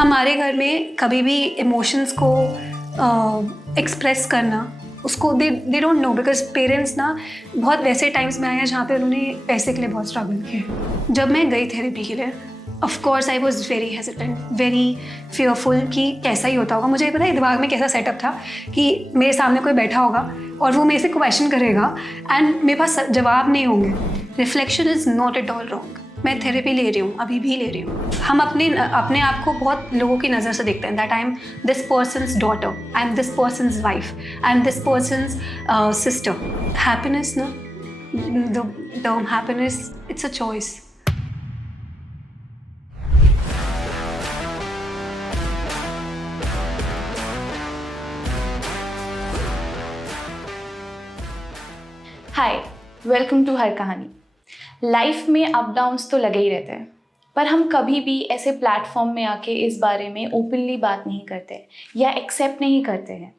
हमारे घर में कभी भी इमोशंस को एक्सप्रेस करना, उसको they don't know, because parents ना बहुत वैसे टाइम्स में आए हैं जहाँ पे उन्होंने पैसे के लिए बहुत स्ट्रगल किया। जब मैं गई थेरेपी के लिए, of course I was very hesitant, very fearful कि कैसा ही होता होगा। मुझे पता है दिमाग में कैसा सेटअप था कि मेरे सामने कोई बैठा होगा और वो मेरे से क्वेश्चन करेगा एंड मेरे पास जवाब नहीं होंगे। Reflection is not at all wrong. मैं थेरेपी ले रही हूँ, अभी भी ले रही हूँ। हम अपने आप को बहुत लोगों की नज़र से देखते हैं, that I am this person's daughter, I am this person's wife, I am this person's sister. Happiness ना, the term happiness, it's a choice. Hi, welcome to Har Kahani. Life में अप डाउन्स तो लगे ही रहते हैं, पर हम कभी भी ऐसे प्लेटफॉर्म में आके इस बारे में ओपनली बात नहीं करते या एक्सेप्ट नहीं करते हैं।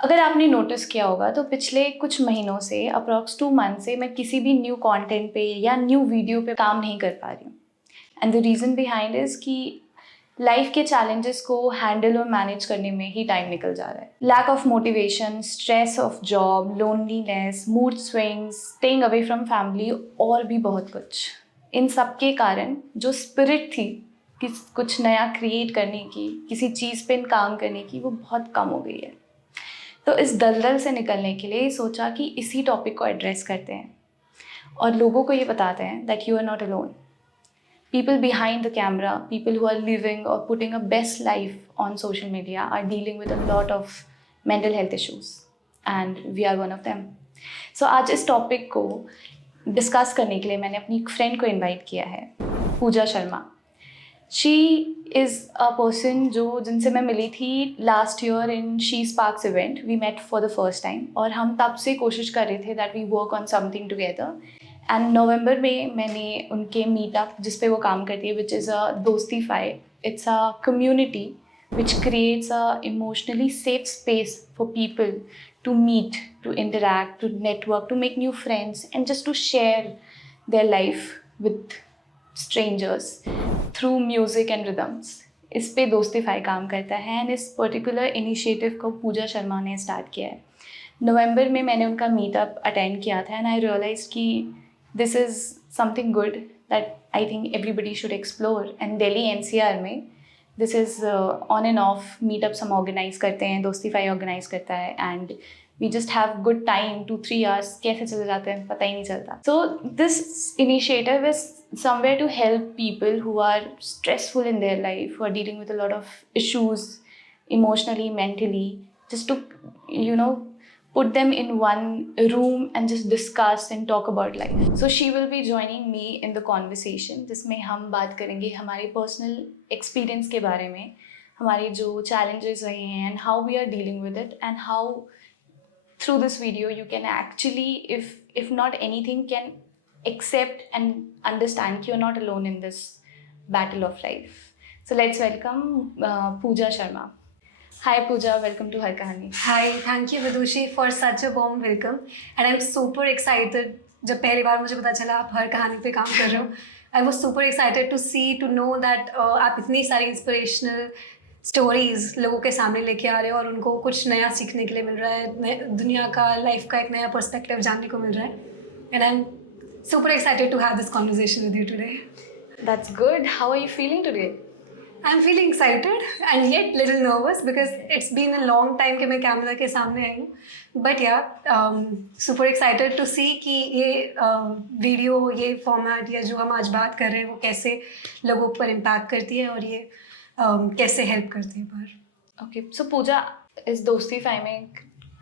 अगर आपने नोटिस किया होगा तो पिछले कुछ महीनों से, अप्रॉक्स 2 मंथ से, मैं किसी भी न्यू कंटेंट पे या न्यू वीडियो पे काम नहीं कर पा रही हूँ। And the reason behind is कि लाइफ के चैलेंजेस को हैंडल और मैनेज करने में ही टाइम निकल जा रहा है। Lack of motivation, stress of job, loneliness, mood swings, staying away from family और भी बहुत कुछ। इन सब के कारण जो स्पिरिट थी कि कुछ नया क्रिएट करने की, किसी चीज़ पे काम करने की, वो बहुत कम हो गई है। तो इस दलदल से निकलने के लिए सोचा कि इसी टॉपिक को एड्रेस करते हैं और लोगों को ये बताते हैं that you are not alone. People behind the camera, people who are living or putting a best life on social media are dealing with a lot of mental health issues and we are one of them. So आज इस topic को discuss करने के लिए मैंने अपनी एक friend को इनवाइट किया है, Pooja Sharma. She is a person जिनसे मैं मिली थी last year in She Sparks event. We met for the first time और हम तब से कोशिश कर रहे थे that we work on something together. And November में मैंने उनके मीटअप जिस पे वो काम करती है, which is a Dostify. It's a community which creates a emotionally safe space for people to meet, to interact, to network, to make new friends and just to share their life with strangers through music and rhythms. इस पे दोस्तीफाई काम करता है and इस particular initiative को पूजा शर्मा ने start किया है। नवंबर में मैंने उनका मीटअप अटेंड किया था एंड आई रियलाइज कि this is something good that I think everybody should explore. And Delhi NCR में this is on and off meetups हम organize करते हैं, दोस्तीफाई organize करता है and we just have good time, 2-3 hours कैसे चले जाते हैं पता ही नहीं चलता. So this initiative is somewhere to help people who are stressful in their life, who are dealing with a lot of issues emotionally, mentally, just to put them in one room and just discuss and talk about life. So she will be joining me in the conversation जिसमें हम बात करेंगे हमारे personal experience के बारे में, हमारे जो challenges रहे हैं and how we are dealing with it and how through this video you can actually, if not anything, can accept and understand that you're not alone in this battle of life. So let's welcome Pooja Sharma. Hi Pooja, welcome to Har Kahani. Hi, thank you Vidushi for such a warm welcome and I'm super excited. जब पहली बार मुझे पता चला आप हर कहानी पे काम कर रहे हो, I was super excited to know that आप इतनी सारी इंस्पिरेशनल स्टोरीज लोगों के सामने लेके आ रहे हो और उनको कुछ नया सीखने के लिए मिल रहा है, दुनिया का, लाइफ का एक नया पर्सपेक्टिव जानने को मिल रहा है and I'm super excited to have this conversation with you today. That's good. How are you feeling today? I'm feeling excited and yet little nervous because it's been a long time कि मैं camera के सामने आई हूँ, but yeah, super excited to see कि ये video, ये format या जो हम आज बात कर रहे हैं वो कैसे लोगों पर इम्पैक्ट करती है और ये कैसे हेल्प करती है पर। ओके, सो पूजा, इस दोस्तीफाई में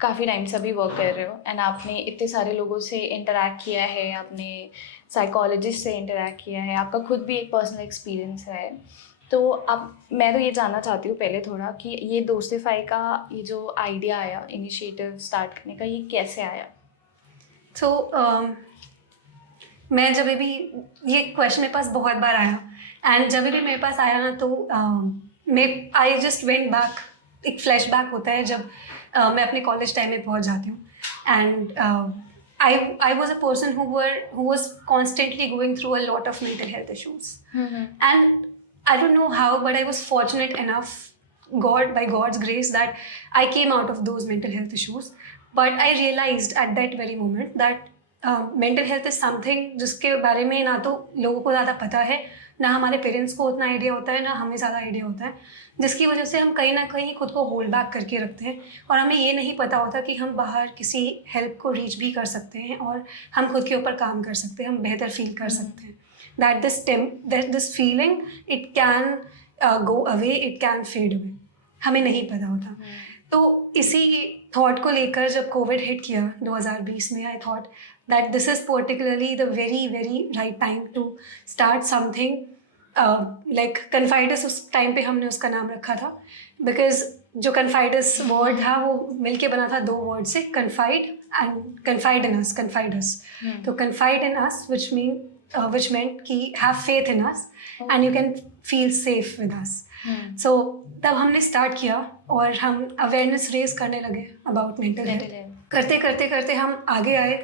काफ़ी टाइम से अभी वर्क कर रहे हो एंड आपने इतने सारे लोगों से इंटरेक्ट किया है, आपने साइकोलॉजिस्ट से इंटरेक्ट किया है, आपका खुद भी एक पर्सनल एक्सपीरियंस है। तो अब मैं तो ये जानना चाहती हूँ पहले थोड़ा कि ये दोस्तीफाई का ये जो आइडिया आया, इनिशिएटिव स्टार्ट करने का, ये कैसे आया? तो मैं जब भी, ये क्वेश्चन मेरे पास बहुत बार आया एंड जब भी मेरे पास आया ना तो मैं आई जस्ट वेंट बैक, एक फ्लैश बैक होता है जब मैं अपने कॉलेज टाइम में पहुँच जाती हूँ and I was a person who was constantly going through a lot of mental health issues. And I don't know how, but I was fortunate enough, by God's grace, that I came out of those mental health issues. But I realized at that very moment that mental health is something जिसके बारे में ना तो लोगों को ज़्यादा पता है, ना हमारे पेरेंट्स को उतना आइडिया होता है, ना हमें ज़्यादा आइडिया होता है, जिसकी वजह से हम कहीं ना कहीं खुद को होल्ड बैक करके रखते हैं और हमें ये नहीं पता होता कि हम बाहर किसी हेल्प को रीच भी कर सकते हैं और हम खुद के ऊपर काम कर सकते हैं, हम बेहतर फील कर सकते हैं. That this feeling, it can go away, it can fade away. हमें नहीं पता होता. तो इसी थॉट को लेकर जब कोविड हिट किया 2020 में, I thought that this is particularly the very very right time to start something like Confides. उस टाइम पे हमने उसका नाम रखा था बिकॉज जो कन्फाइडस वर्ड था वो मिलके बना था दो वर्ड से, कन्फाइड एंड कन्फाइड इन अस, कन्फाइडस. तो confide in us which meant कि have faith in us and you can feel safe with us. So तब हमने स्टार्ट किया और हम अवेयरनेस रेज करने लगे अबाउट मेंटल हेल्थ. करते करते करते हम आगे आए.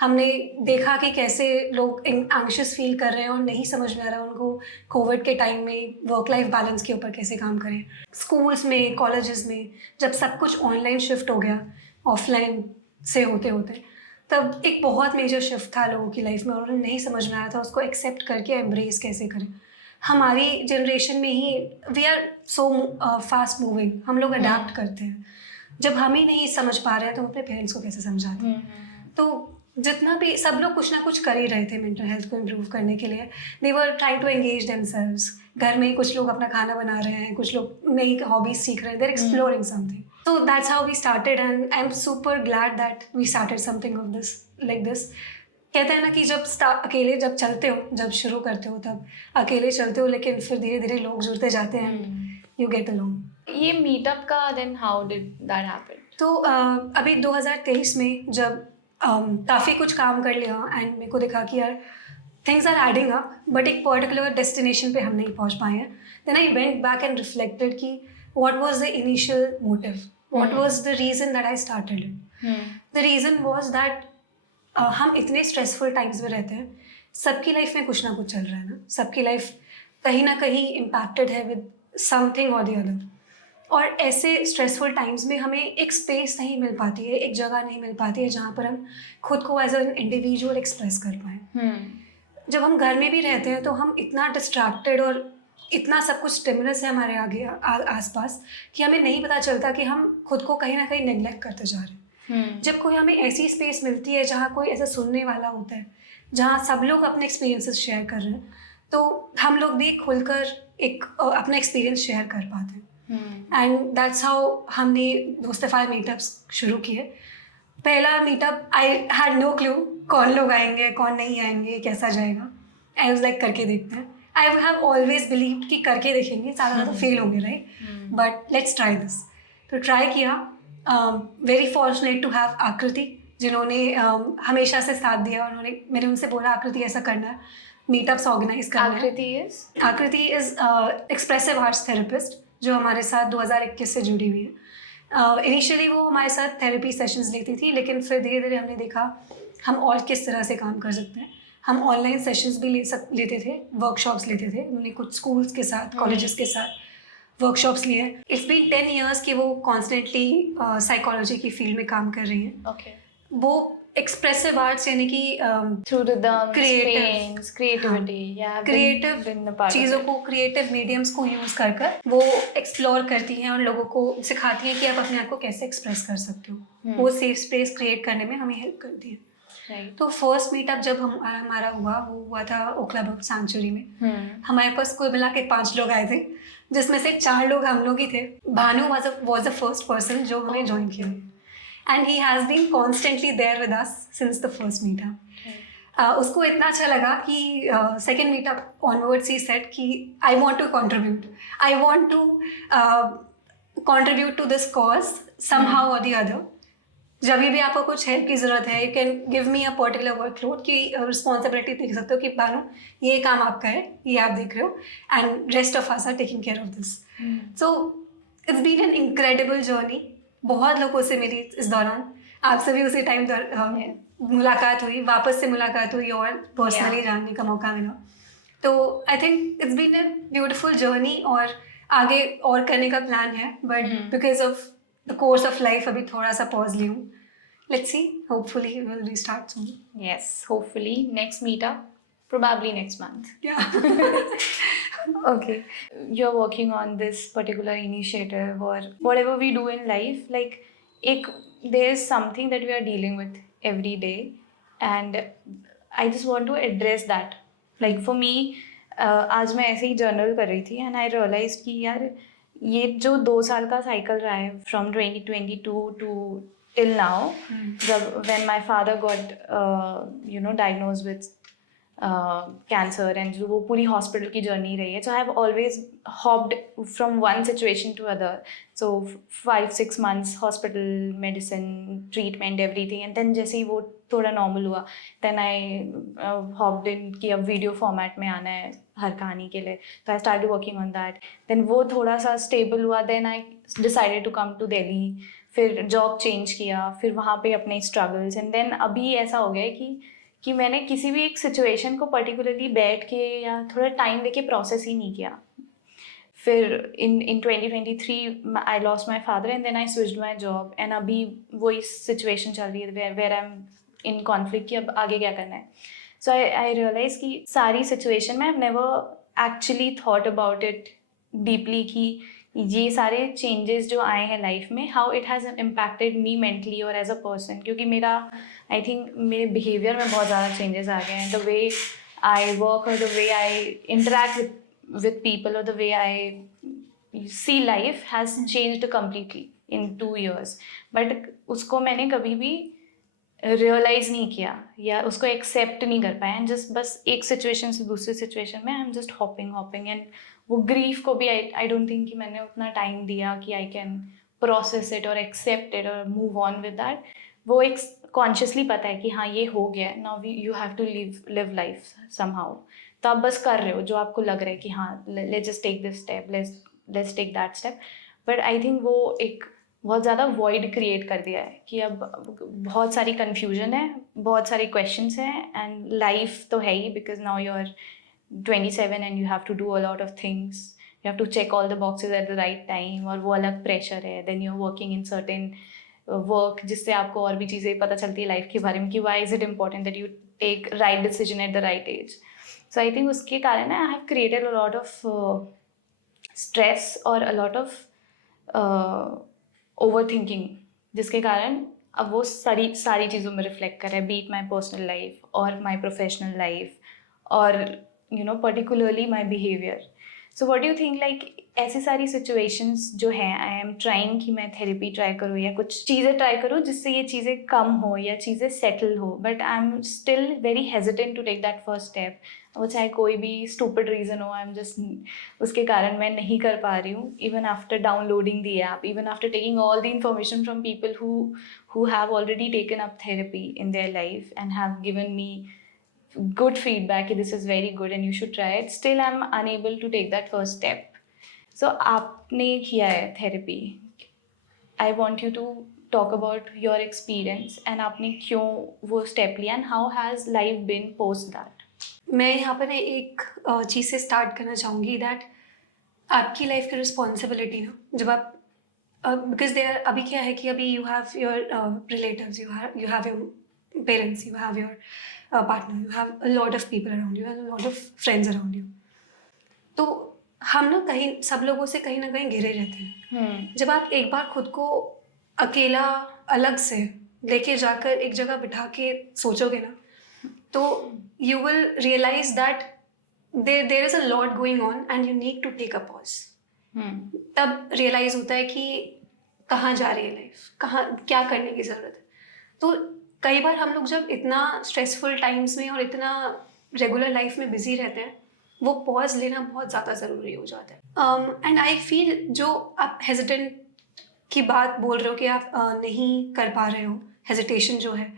हमने देखा कि कैसे लोग एंग्शियस फील कर रहे हैं और नहीं समझ में आ रहा उनको कोविड के टाइम में वर्क लाइफ बैलेंस के ऊपर कैसे काम करें. स्कूल्स में, कॉलेजेस में जब सब कुछ ऑनलाइन शिफ्ट हो गया ऑफलाइन से होते होते, तब एक बहुत मेजर शिफ्ट था लोगों की लाइफ में और उन्हें नहीं समझ में आया था उसको एक्सेप्ट करके एम्ब्रेस कैसे करें. हमारी जनरेशन में ही we are so fast moving, हम लोग अडेप्ट करते हैं. जब हम ही नहीं समझ पा रहे हैं तो हम अपने पेरेंट्स को कैसे समझाते हैं. तो जितना भी सब लोग कुछ ना कुछ कर ही रहे थे मेंटल हेल्थ को इम्प्रूव करने के लिए. They were trying to engage themselves. घर में ही कुछ लोग अपना खाना बना रहे हैं, कुछ लोग नई हॉबीज सीख रहे हैं, they are exploring something. So that's how we started and I'm super glad that we started something of this like this. कहते हैं ना कि जब अकेले जब चलते हो, जब शुरू करते हो तब अकेले चलते हो, लेकिन फिर धीरे धीरे लोग जुड़ते जाते हैं, you get along. ये मीटअप का then how did that happen? तो अभी 2023 में जब काफ़ी कुछ काम कर लिया एंड मेरे को देखा कि यार things are adding up but एक पर्टिकुलर डेस्टिनेशन पे हम नहीं पहुँच पाए हैं. Then I went back and reflected कि what was the initial motive? What was the reason that I started it? The reason was that हम इतने स्ट्रेसफुल टाइम्स में रहते हैं, सबकी लाइफ में कुछ ना कुछ चल रहा है ना, सबकी लाइफ कहीं ना कहीं इम्पैक्टेड है विद समथिंग और द अदर. और ऐसे स्ट्रेसफुल टाइम्स में हमें एक स्पेस नहीं मिल पाती है, एक जगह नहीं मिल पाती है जहाँ पर हम खुद को एज एन इंडिविजुअल एक्सप्रेस कर पाएँ. जब हम घर में भी रहते हैं तो हम इतना डिस्ट्रैक्टेड और इतना सब कुछ स्टिमुलस है हमारे आगे आसपास कि हमें नहीं पता चलता कि हम खुद को कहीं ना कहीं नेग्लेक्ट करते जा रहे हैं. जब कोई हमें ऐसी स्पेस मिलती है जहाँ कोई ऐसा सुनने वाला होता है, जहाँ सब लोग अपने एक्सपीरियंसेस शेयर कर रहे हैं, तो हम लोग भी खुलकर एक अपना एक्सपीरियंस शेयर कर पाते हैं. एंड दैट्स हाउ हमने दोस्ताफाई मीटअप्स शुरू किए. पहला meetup I had no clue कौन लोग आएंगे, कौन नहीं आएंगे, कैसा जाएगा. आई वाज लाइक करके देखते हैं. I have always believed कि करके देखेंगे, ज़्यादा तो फेल होंगे, right, but let's try this. तो ट्राई किया. वेरी फॉर्चुनेट टू हैव आकृति जिन्होंने हमेशा से साथ दिया. उन्होंने मैंने उनसे बोला आकृति ऐसा करना है, मीटअप्स ऑर्गेनाइज करना है. आकृति इज़ एक्सप्रेसिव आर्ट्स थेरेपिस्ट जो हमारे साथ 2021 से जुड़ी हुई है. इनिशियली वो हमारे साथ थेरेपी सेशंस लेती थी, लेकिन फिर धीरे धीरे हमने देखा हम और किस तरह से काम कर सकते हैं. हम ऑनलाइन सेशंस भी लेते थे, वर्कशॉप्स लेते थे. उन्होंने कुछ स्कूल्स के साथ, कॉलेजेस के साथ वर्कशॉप्स लिए. इट्स बीन 10 years कि वो कॉन्स्टेंटली साइकोलॉजी की फील्ड में काम कर रही हैं. वो एक्सप्रेसिव आर्ट्स यानी कि थ्रू क्रिएटिव चीज़ों को, क्रिएटिव मीडियम्स को यूज़ कर वो एक्सप्लोर करती हैं और लोगों को सिखाती हैं कि आप अपने आप को कैसे एक्सप्रेस कर सकते हो. वो सेफ स्पेस क्रिएट करने में हमें हेल्प करती है. तो फर्स्ट मीटअप जब हमारा हुआ वो हुआ था ओखलाबर्ग सैंक्चुरी में. हमारे पास कुल मिला के 5 लोग आए थे, जिसमें से 4 लोग हम लोग ही थे. Bhanu was the first person जो हमें ज्वाइन किया, and he has been constantly there with us since the first meetup. उसको इतना अच्छा लगा कि second meetup onwards he said कि I want to contribute to this cause somehow और द अदर. जब भी आपको कुछ हेल्प की ज़रूरत है, you can give me a particular workload की रिस्पॉन्सिबिलिटी देख सकते हो कि भानु ये काम आपका है, ये आप देख रहे हो, and rest of us are taking care of this. So it's been an incredible journey. बहुत लोगों से मिली इस दौरान, आपसे भी उसी टाइम मुलाकात हुई, वापस से मुलाकात हुई और पर्सनली जानने का मौका मिला. तो I think it's been a beautiful journey और आगे और करने का प्लान है, but because of the course of life अभी थोड़ा सा पॉज ली हूँ. Let's see, hopefully will restart soon. Yes, hopefully next meetup, probably next month. Yeah. Okay, you're working on this particular initiative or whatever we do in life, like there's something that we are dealing with every day, and I just want to address that. Like for me, आज मैं ऐसे ही journal कर रही थी and I realise कि यार ये जो 2 साल का साइकिल रहा है फ्रॉम 2022 टू टिल नाउ, जब when my father got diagnose with cancer and जो वो पूरी हॉस्पिटल की जर्नी रही है, so I have always hopped from one situation to other. So 5-6 months hospital, medicine, treatment, everything, and then जैसे ही वो थोड़ा नॉर्मल हुआ, देन आई हॉप्ड इन कि अब वीडियो फॉर्मेट में आना है हर कहानी के लिए, तो I started working on that. Then वो थोड़ा सा स्टेबल हुआ, then I decided to come to Delhi, फिर जॉब चेंज किया, फिर वहाँ पे अपने स्ट्रगल्स, एंड देन अभी ऐसा हो गया है कि मैंने किसी भी एक सिचुएशन को पर्टिकुलरली बैठ के या थोड़ा टाइम देके प्रोसेस ही नहीं किया. फिर in 2023 I lost my father and then I switched my job, and अभी वही सिचुएशन चल रही है where I am in conflict कि अब आगे क्या करना है. सो आई रियलाइज कि सारी सिचुएशन में I have never actually thought about it deeply कि ये सारे चेंजेस जो आए हैं लाइफ में, how it has impacted me mentally और एज अ पर्सन. क्योंकि मेरा आई थिंक मेरे बिहेवियर में बहुत ज़्यादा चेंजेस आ गए हैं. द वे आई वर्क और the way I interact with people or the way I see life has changed completely in 2 years. But उसको मैंने कभी भी रियलाइज नहीं किया या उसको एक्सेप्ट नहीं कर पाया, एंड जस्ट बस एक सिचुएशन से दूसरी सिचुएशन में I am just hopping. And वो ग्रीफ को भी आई डोंट थिंक कि मैंने उतना टाइम दिया कि आई कैन प्रोसेस इट और एक्सेप्ट इट और मूव ऑन विद दैट. वो एक कॉन्शियसली पता है कि हाँ ये हो गया है, now you have to live life somehow. तो आप बस कर रहे हो जो आपको लग रहा है कि हाँ let's just take this step, let's take that step. But I think वो एक बहुत ज़्यादा वॉइड क्रिएट कर दिया है कि अब बहुत सारी कन्फ्यूजन है, बहुत सारे क्वेश्चंस हैं, एंड लाइफ तो है ही because now you are 27 and you have to do a lot of things, you have to check all the boxes at the right time, और वो अलग प्रेशर है. Then you are working in certain work जिससे आपको और भी चीज़ें पता चलती है लाइफ के बारे में कि why is it important that you take right decision at the right age. So I think उसके कारण I have created a lot of stress और a lot of overthinking, जिसके कारण अब वो सारी चीज़ों में रिफ्लेक्ट कर रहा है, बीट माई पर्सनल लाइफ और माई प्रोफेशनल लाइफ और particularly my behaviour. So what do you think, like ऐसी सारी सिचुएशंस जो हैं, आई एम ट्राइंग कि मैं थेरेपी ट्राई करूँ या कुछ चीज़ें ट्राई करूँ जिससे ये चीज़ें कम हो या चीज़ें सेटल हो, but I am still very hesitant to take that first step. वो चाहे कोई भी स्टूपिड रीज़न हो, आई एम जस्ट उसके कारण मैं नहीं कर पा रही हूँ. Even after downloading the app, even after taking all the information from people who have already taken up therapy in their life and have given me good feedback, this is very good and you should try it, still I'm unable to take that first step. So आपने किया है therapy, I want you to talk about your experience and आपने क्यों वो step लिया and how has life been post that. मैं यहाँ पर एक चीज़ से स्टार्ट करना चाहूँगी, दैट आपकी लाइफ की रिस्पॉन्सिबिलिटी ना, जब आप बिकॉज देयर अभी क्या है कि अभी you have your relatives, you have your parents, you have your partner, you have a lot of people around you, a lot of friends around you. तो हम ना कहीं सब लोगों से कहीं ना कहीं घिरे रहते हैं. जब आप एक बार खुद को अकेला अलग से लेके जाकर एक जगह बिठा के सोचोगे ना, तो you will realize that there is a lot going on and you need to take a pause. तब realize होता है कि कहाँ जा रही है लाइफ, कहाँ क्या करने की ज़रूरत है. तो कई बार हम लोग जब इतना स्ट्रेसफुल टाइम्स में और इतना रेगुलर लाइफ में बिजी रहते हैं, वो पॉज लेना बहुत ज़्यादा ज़रूरी हो जाता है. एंड आई फील जो आप हेजिटेंट की बात बोल रहे हो कि आप नहीं कर पा रहे हो, हेजिटेशन जो है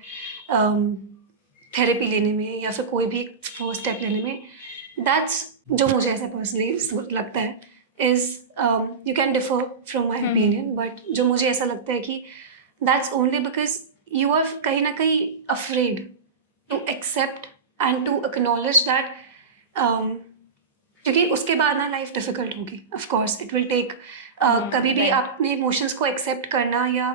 थेरेपी लेने में या फिर कोई भी फर्स्ट स्टेप लेने में, दैट्स जो मुझे ऐसा पर्सनली लगता है is you can differ from my opinion, but जो मुझे ऐसा लगता है कि that's only because you are कहीं ना कहीं afraid to accept and to acknowledge that क्योंकि उसके बाद ना लाइफ डिफिकल्ट होगी, of course it will take. कभी भी right. अपने इमोशंस को एक्सेप्ट करना या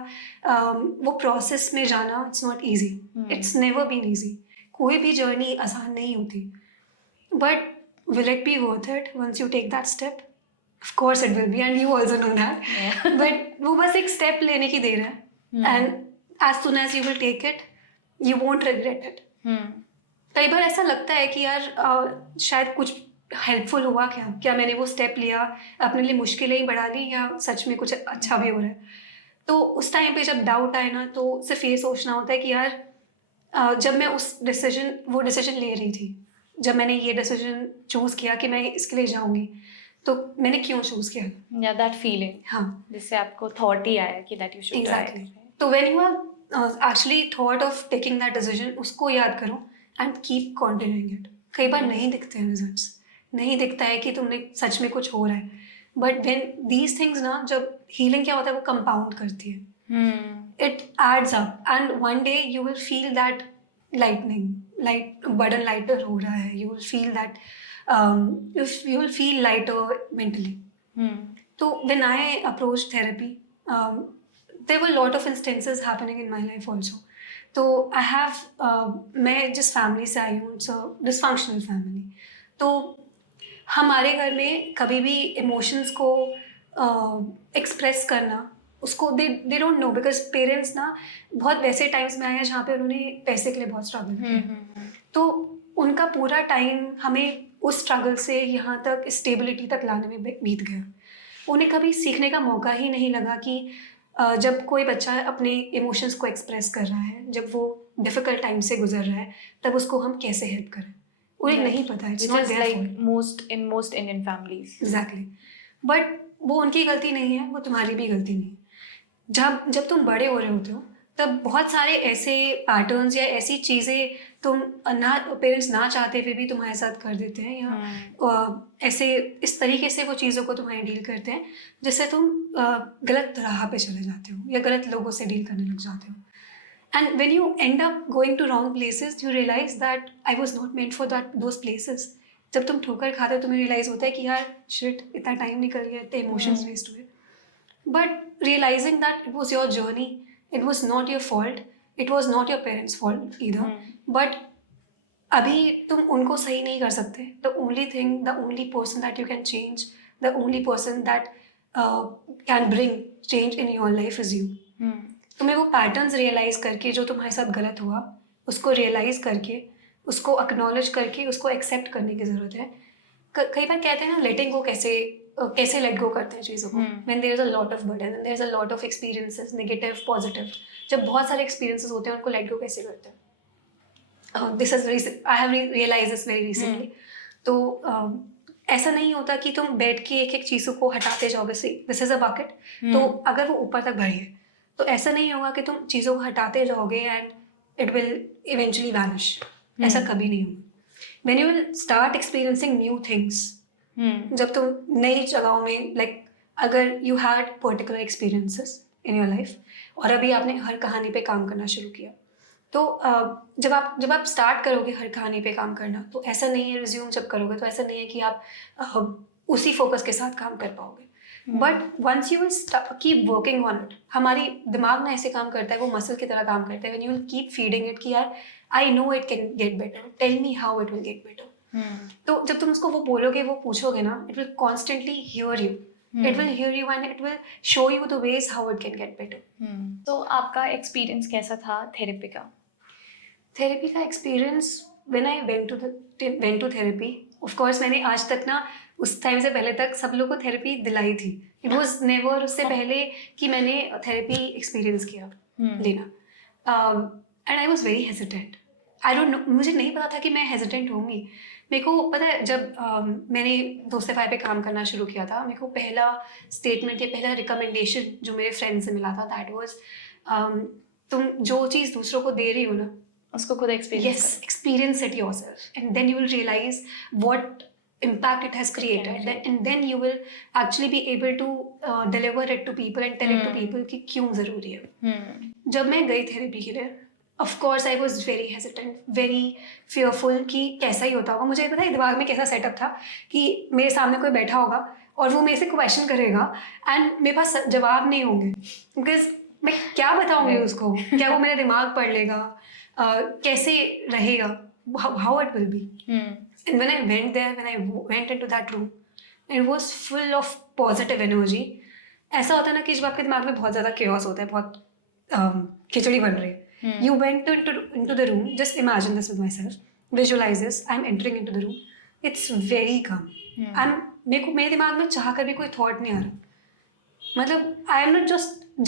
वो प्रोसेस में जाना, it's not easy, it's never been easy. कोई भी जर्नी आसान नहीं होती, but will it be worth it once you take that step? Of course it will be, and you also know that. But वो बस एक स्टेप लेने की देर है, and as soon as you will take it, you won't regret it. कई बार ऐसा लगता है कि यार शायद कुछ हेल्पफुल हुआ, क्या मैंने वो स्टेप लिया, अपने लिए मुश्किलें ही बढ़ा ली, या सच में कुछ अच्छा भी हो रहा है। तो उस टाइम पे जब डाउट आए ना, तो सिर्फ ये सोचना होता है कि यार जब मैं वो डिसीजन ले रही थी, जब मैंने ये डिसीजन चूज़ किया कि मैं इसके लिए जाऊंगी, तो मैंने क्यों चूज़ किया। या दैट फीलिंग, हाँ, जिससे आपको थॉट ही आया कि दैट यू शुड एग्जैक्टली। तो when you are actually thought of taking that decision, उसको याद करो एंड कीप कॉन्टिन्यूइंग इट। कई बार नहीं दिखते हैं रिजल्ट्स, नहीं दिखता है कि तुमने सच में कुछ हो रहा है, बट व्हेन दीज थिंग्स ना, जब हीलिंग क्या होता है वो कंपाउंड करती है, it adds up, and one day you will feel that light burden lighter हो रहा है, you will feel that you will feel lighter mentally. So when I approached therapy, there were a lot of instances happening in my life also. तो I have मैं जिस family से आई हूँ, it's a dysfunctional family. तो हमारे घर में कभी भी इमोशंस को एक्सप्रेस करना, उसको they don't know, because parents ना बहुत वैसे टाइम्स में आए हैं जहाँ पे उन्होंने पैसे के लिए बहुत स्ट्रगल किया। तो उनका पूरा टाइम हमें उस स्ट्रगल से यहाँ तक स्टेबिलिटी तक लाने में बीत गया। उन्हें कभी सीखने का मौका ही नहीं लगा कि जब कोई बच्चा अपने इमोशंस को एक्सप्रेस कर रहा है, जब वो डिफिकल्ट टाइम से गुजर रहा है, तब उसको हम कैसे हेल्प करें, उन्हें नहीं पता है। Most Indian families. Exactly. But वो उनकी गलती नहीं है, वो तुम्हारी भी गलती नहीं है। जब तुम बड़े हो रहे होते हो, तब बहुत सारे ऐसे पैटर्न्स या ऐसी चीज़ें तुम ना, पेरेंट्स ना चाहते हुए भी तुम्हारे साथ कर देते हैं, या ऐसे इस तरीके से वो चीज़ों को तुम्हारे डील करते हैं जिससे तुम गलत राह पे चले जाते हो या गलत लोगों से डील करने लग जाते हो। And when you end up going to wrong places, you realise that I was not meant for those places. जब तुम ठोकर खाते हो, तुम्हें रियलाइज होता है कि यार शिट, इतना टाइम निकल गया, इतने इमोशंस वेस्ट हुए। But realizing that it was your journey, it was not your fault, it was not your parents' fault either. But अभी तुम उनको सही नहीं कर सकते। The only thing, the only person that you can change, the only person that can bring change in your life is you. तुम्हें वो patterns realise करके, जो तुम्हारे साथ गलत हुआ, उसको रियलाइज करके, उसको एक्नॉलेज करके, उसको एक्सेप्ट करने की ज़रूरत है। कई बार कहते हैं ना, लेटिंग गो कैसे लेट गो करते हैं चीज़ों को, when there is a lot of burden, there is a lot of experiences, negative positive, जब बहुत सारे एक्सपीरियंसेस होते हैं, उनको लेट गो कैसे करते हैं। This is I have realize this very recently. तो ऐसा नहीं होता कि तुम बैठ के एक एक चीज़ों को हटाते जाओगे। दिस इज अ बकेट, तो अगर वो ऊपर तक भरी है, तो ऐसा नहीं होगा कि तुम चीज़ों को हटाते जाओगे and it will eventually vanish. ऐसा कभी नहीं होगा। When you will start experiencing new things, जब तुम नई जगहों में, लाइक अगर you had particular experiences in your life और अभी आपने हर कहानी पे काम करना शुरू किया, तो जब आप स्टार्ट करोगे हर कहानी पे काम करना, तो ऐसा नहीं है, रिज्यूम जब करोगे तो ऐसा नहीं है कि आप उसी फोकस के साथ काम कर पाओगे। But once you will keep working on it, हमारी दिमाग ना ऐसे काम करता है, वो मसल की तरह काम करता है। When you will keep feeding it कि यार I know it can get better, tell me how it will get better. तो जब तुम उसको वो बोलोगे, वो पूछोगे ना, it will constantly hear you, it will hear you and it will show you the ways how it can get better. तो आपका एक्सपीरियंस कैसा था थेरेपी का? थेरेपी का experience, when I went to therapy, of course मैंने आज तक ना, उस टाइम से पहले तक सब लोगों को थेरेपी दिलाई थी। इट वाज नेवर उससे पहले कि मैंने थेरेपी एक्सपीरियंस किया लेना, and I was very hesitant. I don't know, मुझे नहीं पता था कि मैं हेजिटेंट होंगी। मेरे को पता है, जब मैंने दोस्तेफाई पे काम करना शुरू किया था, मेरे को पहला स्टेटमेंट या पहला रिकमेंडेशन जो मेरे फ्रेंड से मिला था, दैट वाज तुम जो चीज़ दूसरों को दे रही हो ना, उसको खुद experience it yourself, and then you will realize what impact it has created, and then you will actually be able to deliver it to people and tell it to people कि क्यों ज़रूरी है। जब मैं गई थेरेपी के लिए, of course I was very hesitant, very fearful कि कैसा ही होता होगा. मुझे पता है दिमाग में कैसा सेटअप था कि मेरे सामने कोई बैठा होगा और वो मेरे से क्वेश्चन करेगा एंड मेरे पास जवाब नहीं होंगे, बिकॉज मैं क्या बताऊंगी उसको, क्या वो मेरा दिमाग पढ़ लेगा, कैसे रहेगा, how it will be. And when I went there, when I went into that room, it was full of positive energy. ऐसा होता है ना कि जब आपके दिमाग में बहुत ज़्यादा chaos होता है, बहुत खिचड़ी बन रही है. You went into the room, just imagine this with myself, visualize this, I'm entering into the room. It's very calm. मेरे दिमाग में चाह कर भी कोई thought नहीं आ रहा. मतलब I am not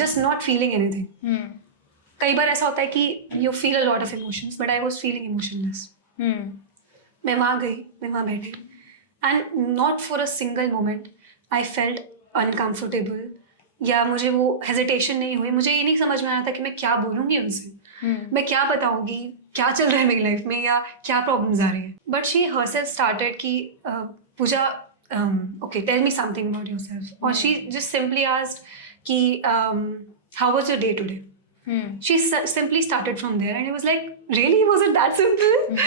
just not feeling anything. कई बार ऐसा होता है कि you feel a lot of emotions, but I was feeling emotionless. मैं वहाँ गई, मैं वहाँ बैठी and not for a single moment I felt uncomfortable या मुझे वो hesitation नहीं हुई. मुझे ये नहीं समझ में आ रहा था कि मैं क्या बोलूँगी उनसे, मैं क्या बताऊँगी, क्या चल रहा है मेरी लाइफ में या क्या प्रॉब्लम्स आ रही हैं. बट शी herself started कि पूजा okay, tell me something about yourself. और she just simply asked कि how was your day today? She simply started from there and it was like, really, was it that simple?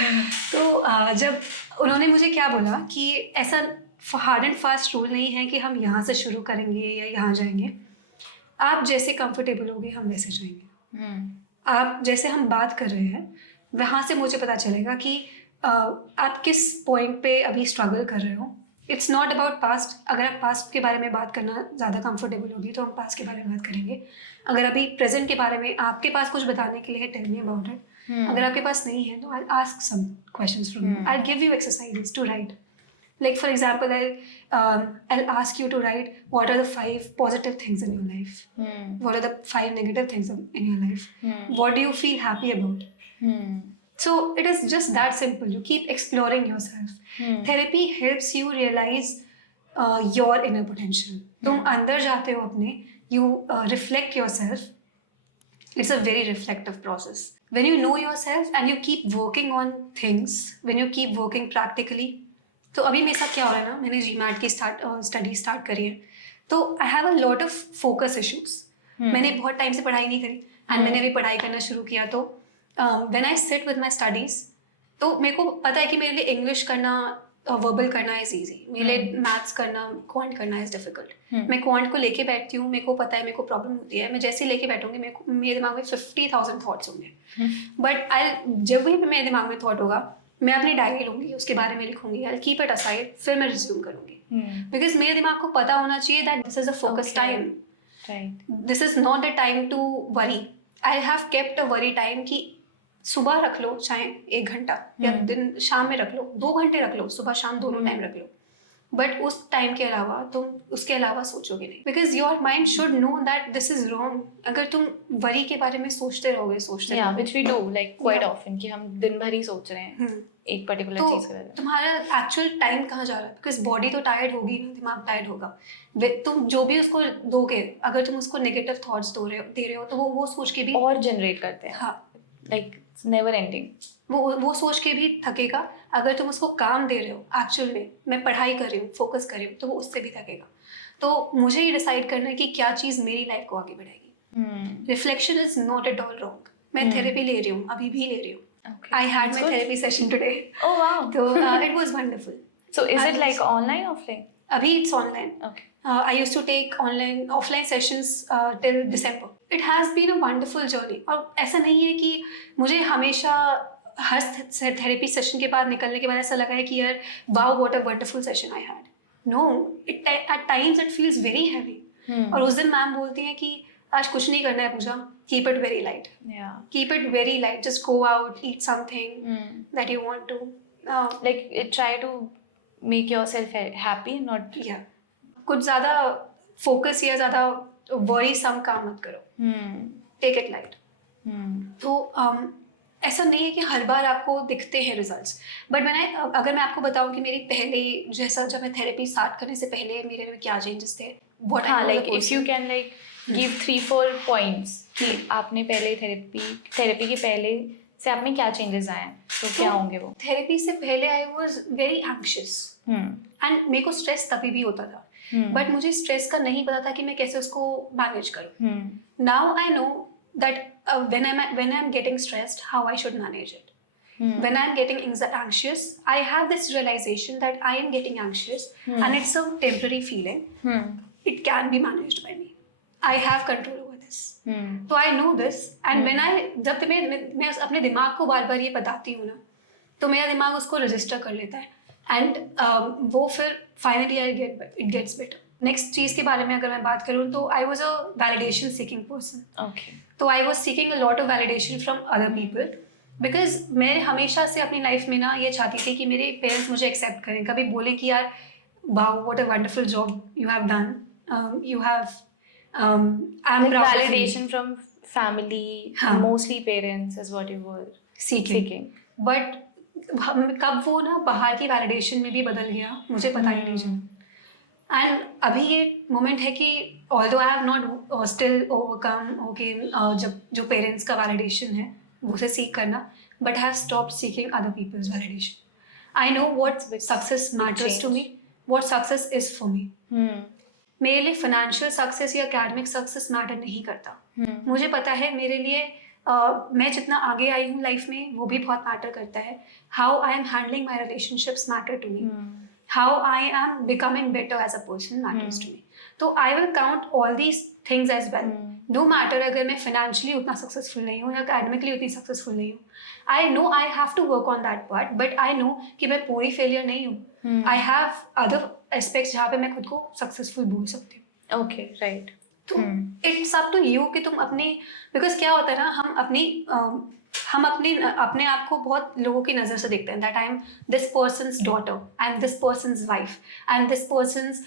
तो जब उन्होंने मुझे क्या बोला कि ऐसा हार्ड एंड फास्ट रूल नहीं है कि हम यहाँ से शुरू करेंगे या यहाँ जाएंगे. आप जैसे कंफर्टेबल होगे हम वैसे जाएंगे. आप जैसे हम बात कर रहे हैं वहाँ से मुझे पता चलेगा कि आप किस पॉइंट पे अभी स्ट्रगल कर रहे हो. It's not about past. अगर आप पास्ट के बारे में बात करना ज़्यादा कंफर्टेबल होगी तो हम पास्ट के बारे में बात करेंगे. अगर अभी प्रेजेंट के बारे में आपके पास कुछ बताने के लिए है, टेल मी अबाउट इट. अगर आपके पास नहीं है तो I ask some questions from you. I give you exercises to write. Like for example, I'll ask you to write what are the 5 positive things in your life. What are the 5 negative things in your life? What do you feel happy about? So it is just that simple. You keep exploring yourself. Therapy helps you realize your inner potential. तुम अंदर जाते हो अपने, you reflect yourself. It's a very reflective process. When you know yourself and you keep working on things, when you keep working practically, तो अभी मेरे साथ क्या हो रहा है ना, मैंने GMAT की स्टडी स्टार्ट करी है तो I have a lot of focus issues. मैंने बहुत टाइम से पढ़ाई नहीं करी एंड मैंने अभी पढ़ाई करना शुरू किया. तो when I sit with my studies तो मेरे को पता है कि मेरे लिए इंग्लिश करना, वर्बल करना इज ईजी, मेरे लिए मैथ्स करना, क्वांट करना इज डिफिकल्ट. मैं क्वांट को लेके बैठती हूँ, मेरे को पता है मेरे को प्रॉब्लम होती है, मैं जैसे लेके बैठूंगी मेरे दिमाग में 50,000 थॉट्स होंगे. बट जब भी मेरे दिमाग में थॉट होगा मैं अपनी डायरी लूंगी, उसके बारे में लिखूंगी, आई कीप इट असाइड, फिर मैं रिज्यूम करूंगी. बिकॉज मेरे दिमाग को पता होना चाहिए that this is a focus time. This is not the time to worry. I have kept a worry time कि सुबह रख लो चाहे 1 घंटा या दिन शाम में रख लो, 2 घंटे रख लो, सुबह शाम दोनों टाइम रख लो. बट उस टाइम के अलावा तुम उसके अलावा सोचोगे नहीं, because your mind should know that this is wrong. अगर तुम वरी के बारे में सोचते रहोगे which we do like quite often कि हम दिन भर ही सोच रहे हैं एक पर्टिकुलर चीज के बारे में. तुम्हारा एक्चुअल टाइम कहाँ जा रहा है? बिकॉज बॉडी तो टायर्ड होगी ना, दिमाग टायर्ड होगा. तुम जो भी उसको दोगे, अगर तुम उसको नेगेटिव थॉट्स दे रहे हो तो वो सोच के भी और जनरेट करते हैं. हाँ, like never ending. वो सोच के भी थकेगा. अगर तुम उसको काम दे रहे हो एक्चुअल में, मैं पढ़ाई कर रही हूँ, फोकस कर रही हूँ, तो वो उससे भी थकेगा. तो मुझे ये डिसाइड करना है कि क्या चीज़ मेरी लाइफ को आगे बढ़ाएगी. Reflection is not at all wrong. मैं थेरेपी ले रही हूँ, अभी भी ले रही हूँ. I had my therapy session today. Oh wow. तो it was wonderful. So is it like online, offline? अभी it's online. I used to take offline sessions till December. It has been a wonderful journey. और ऐसा नहीं है कि मुझे हमेशा हर therapy session के बाद निकलने के बाद ऐसा लगा है कि यार wow what a wonderful session I had. No, at times it feels very heavy. और उस दिन मैम बोलती हैं कि आज कुछ नहीं करना है Pooja, keep it very light. Keep it very light, just go out, eat something that you want to, like try to make yourself happy, not कुछ ज़्यादा फोकस या ज़्यादा वरीसम काम मत करो. Take it light. तो ऐसा नहीं है कि हर बार आपको दिखते हैं रिजल्ट्स. बट अगर मैं आपको बताऊं कि मेरी पहले जब मैं थेरेपी स्टार्ट करने से पहले मेरे में क्या चेंजेस थे. like if you can like give 3-4 points कि आपने पहले थेरेपी के पहले से आप में क्या चेंजेस आए हैं, तो क्या होंगे वो. थेरेपी से पहले I was very anxious and मेरे को स्ट्रेस तभी भी होता था. बट मुझे स्ट्रेस का नहीं पता था कि मैं कैसे उसको मैनेज करूँ. Now I know that when I'm getting stressed, how I should manage it. When I'm getting anxious, I have this realization that I am getting anxious and it's a temporary feeling. It can be managed by me. I have control over this. तो I know this, and when I जब मैं अपने दिमाग को बार बार ये बताती हूँ ना, तो मेरा दिमाग उसको रजिस्टर कर लेता है, एंड वो फिर finally it gets better. Next चीज़ के बारे में अगर मैं बात करूँ तो I was a validation seeking person. तो I was seeking a lot of validation from other people, because मैं हमेशा से अपनी लाइफ में ना ये चाहती थी कि मेरे पेरेंट्स मुझे एक्सेप्ट करें, कभी बोले कि यार wow what a wonderful job you have done, you have I am proud. Validation from family, mostly parents is what you were seeking. But कब वो ना बाहर की वैलिडेशन में भी बदल गया मुझे पता ही नहीं चला. एंड अभी ये मोमेंट है कि although I have not still overcome okay जब जो पेरेंट्स का वैलिडेशन है वो से सीख करना, but have stopped seeking other people's validation. I know what success matters to me, what success is for me. मेरे लिए फाइनेंशियल सक्सेस या एकेडमिक सक्सेस मैटर नहीं करता. मुझे पता है मेरे लिए मैं जितना आगे आई हूँ लाइफ में वो भी बहुत मैटर करता है. How I am handling my relationships matter to me. How I am becoming better as a person matters to me. So I will count all these things as well. No matter अगर मैं financially उतना successful नहीं हूँ या academically उतनी successful नहीं हूँ, I know I have to work on that part, but I know कि मैं पूरी failure नहीं हूँ. I have other aspects जहाँ पे मैं खुद को successful बोल सकती हूँ. Okay, right. तो it's up to you कि तुम अपनी, because क्या होता है ना, हम अपने आप को बहुत लोगों की नज़र से देखते हैं, that I am this person's daughter, I am this person's wife, I am this person's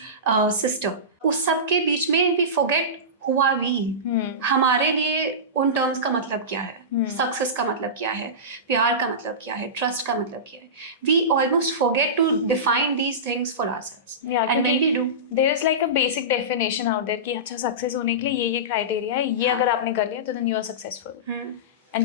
sister. उस सब के बीच में we forget who are we. हमारे लिए उन टर्म्स का मतलब क्या है, सक्सेस का मतलब क्या है, प्यार का मतलब क्या है, ट्रस्ट का मतलब क्या है. We almost forget to define these things for ourselves. And when we do, there is like a basic definition out there कि अच्छा सक्सेस होने के लिए ये क्राइटेरिया है, ये अगर आपने कर लिया तो देन यू आर सक्सेसफुल.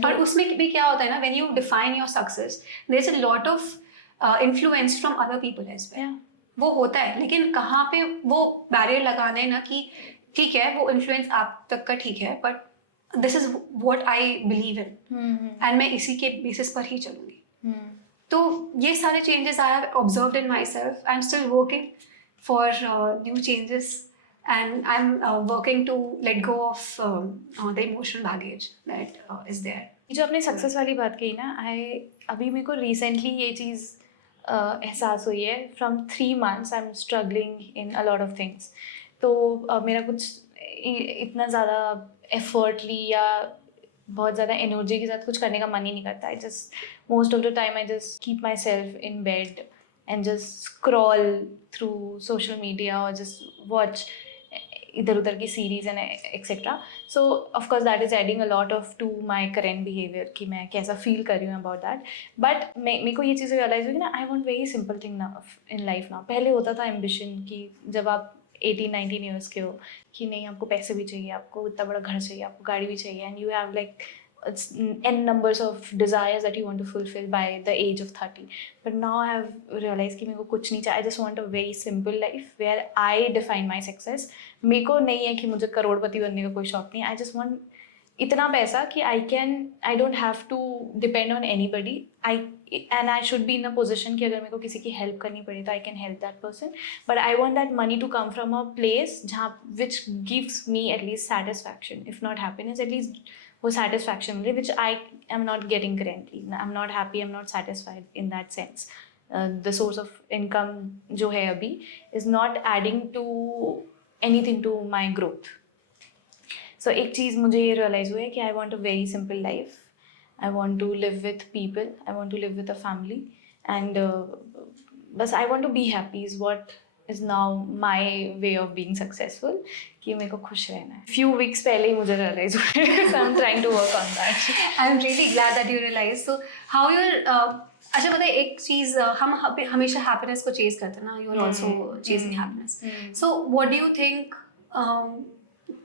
और उसमें भी क्या होता है ना, when you define your success there is a lot of influence from other people as well. वो होता है, लेकिन कहाँ पे वो बैरियर लगाने ना कि ठीक है वो इन्फ्लुएंस आप तक का ठीक है, but this is what I believe in and मैं इसी के बेसिस पर ही चलूंगी. तो ये सारे changes I have observed in my self. I am still working for new changes. And I'm working to let go of the emotional baggage that is there. जो आपने success वाली बात कही ना, अभी मेरे को रिसेंटली ये चीज़ एहसास हुई है. From 3 months I am struggling in a lot of things. तो मेरा कुछ इतना ज़्यादा एफर्टली या बहुत ज़्यादा एनर्जी के साथ कुछ करने का मन ही नहीं करता. I just most of the time I just keep my self in bed and just scroll through social media और जस्ट वॉच इधर उधर की series and etcetera. So of course that is adding a lot of to my current behaviour कि मैं कैसा feel कर रही हूँ अबाउट दैट. बट मेरे को ये चीज़ रियलाइज हुई ना, I want very simple thing ना इन लाइफ ना. पहले होता था एम्बिशन कि जब आप 18-19 ईयर्स के हो कि नहीं आपको पैसे भी चाहिए, आपको इतना बड़ा घर चाहिए, आपको गाड़ी भी चाहिए, and you have like n numbers of desires that you want to fulfill by the age of 30. But now I have realized कि मेरे को कुछ नहीं चाहिए. I just want a very simple life where I define my success. मेरे को नहीं है कि मुझे करोड़पति बनने का कोई शौक नहीं. I just want इतना पैसा कि I don't have to depend on anybody. And I should be in a position कि अगर मेरे को किसी की help करनी पड़े तो I can help that person. But I want that money to come from a place जहाँ which gives me at least satisfaction, if not happiness, at least वो satisfaction मिले, which I am not getting currently. I'm not happy, I'm not satisfied in that sense. The source of income जो है अभी is not adding to anything to my growth. So एक चीज़ मुझे ये realize हुआ है कि I want a very simple life. I want to live with people. I want to live with a family. And बस I want to be happy is what is now my way of being successful. कि मेरे को खुश रहना है. Few weeks पहले ही मुझे realize हुआ है. So I'm trying to work on that. I'm really glad that you realized. So how you're अच्छा पता है एक चीज़, हम हमेशा happiness को chase करते हैं ना. You are also chasing happiness. So what do you think?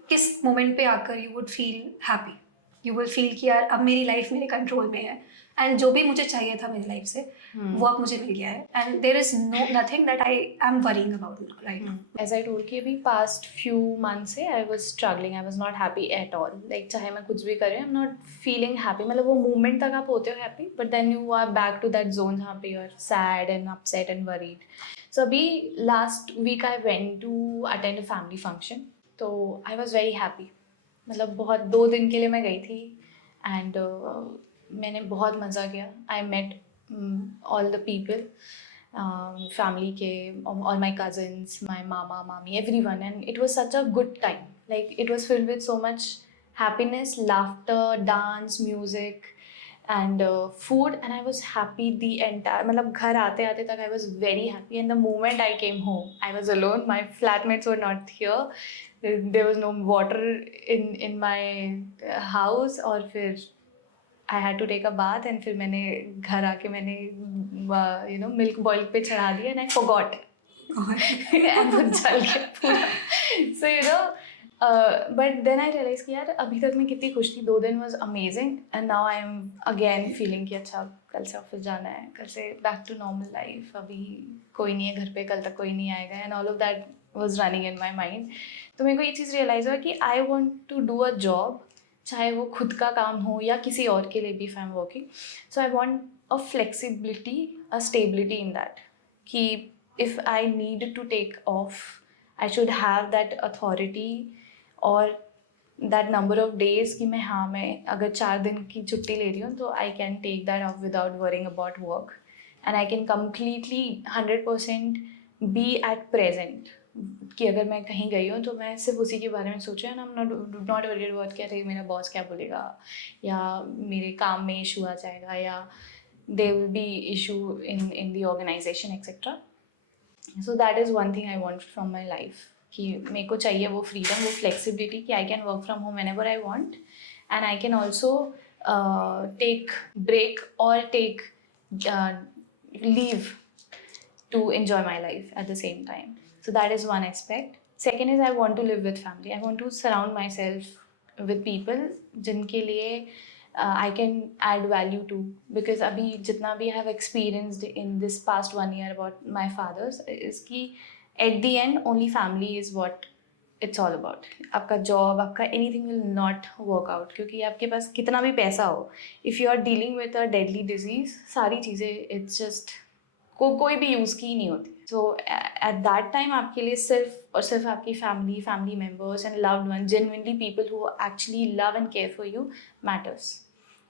किस मोमेंट पे आकर you would feel happy? You will feel कि यार अब मेरी लाइफ मेरे कंट्रोल में है, एंड जो भी मुझे चाहिए था मेरी लाइफ से वो अब मुझे मिल गया है, and there is no nothing that I am worrying about right now. As I told कि अभी past few months से I was struggling, I was not happy at all. Like चाहे मैं कुछ भी कर रही हूँ, I'm not feeling happy. मतलब वो moment तक आप होते हो happy, but then you are back to that zone जहाँ पे you're sad and upset and worried. So अभी last week I went to attend a family function. तो I was very happy. मतलब बहुत 2 दिन के लिए मैं गई थी and मैंने बहुत मज़ा किया. I met all the people. Family came, all my cousins, my mama, mommy, everyone, and it was such a good time. Like it was filled with so much happiness, laughter, dance, music, and food, and I was happy the entire. मतलब घर आते आते तक I was very happy, and the moment I came home, I was alone. My flatmates were not here. There was no water in my house, और फिर I had to take a bath, and फिर मैंने घर आके मैंने milk boil पे चढ़ा दिया, and I forgot. and वो जल गया पूरा. So but then I realized कि यार अभी तक मैं कितनी खुश थी. 2 दिन was amazing, and now I am again feeling कि अच्छा कल से ऑफिस जाना है, कल से back to normal life. अभी कोई नहीं है घर पे, कल तक कोई नहीं आएगा, and all of that was running in my mind. तो मेरे को ये चीज़ realize हुआ कि I want to do a job, चाहे वो खुद का काम हो या किसी और के लिए भी if I'm working. So I want a flexibility, a stability in that. कि if I need to take off, I should have that authority और that number of days कि मैं अगर 4 दिन की छुट्टी ले रही हूँ तो I can take that off without worrying about work. And I can completely 100% be at present. कि अगर मैं कहीं गई हूँ तो मैं सिर्फ उसी के बारे में सोचूँ, and I am not worried about कि अरे मेरा बॉस क्या बोलेगा, या मेरे काम में इशू आ जाएगा, या there will be issue in the organisation etcetera. So that is one thing I want from my life, कि मेरे को चाहिए वो फ्रीडम, वो फ्लेक्सिबिलिटी कि I can work from home whenever I want, and I can also take break और take leave to enjoy my life at the same time. So that is one aspect. Second is I want to live with family. I want to surround myself with people जिनके लिए I can add value to. Because अभी जितना भी I have experienced in this past 1 year about my father's is कि at the end only family is what it's all about. आपका job, आपका anything will not work out, क्योंकि आपके पास कितना भी पैसा हो, if you are dealing with a deadly disease, सारी चीज़ें it's just कोई भी यूज़ की नहीं होती. सो एट दैट टाइम आपके लिए सिर्फ और सिर्फ आपकी family members and loved one, genuinely people who actually love and care for you matters.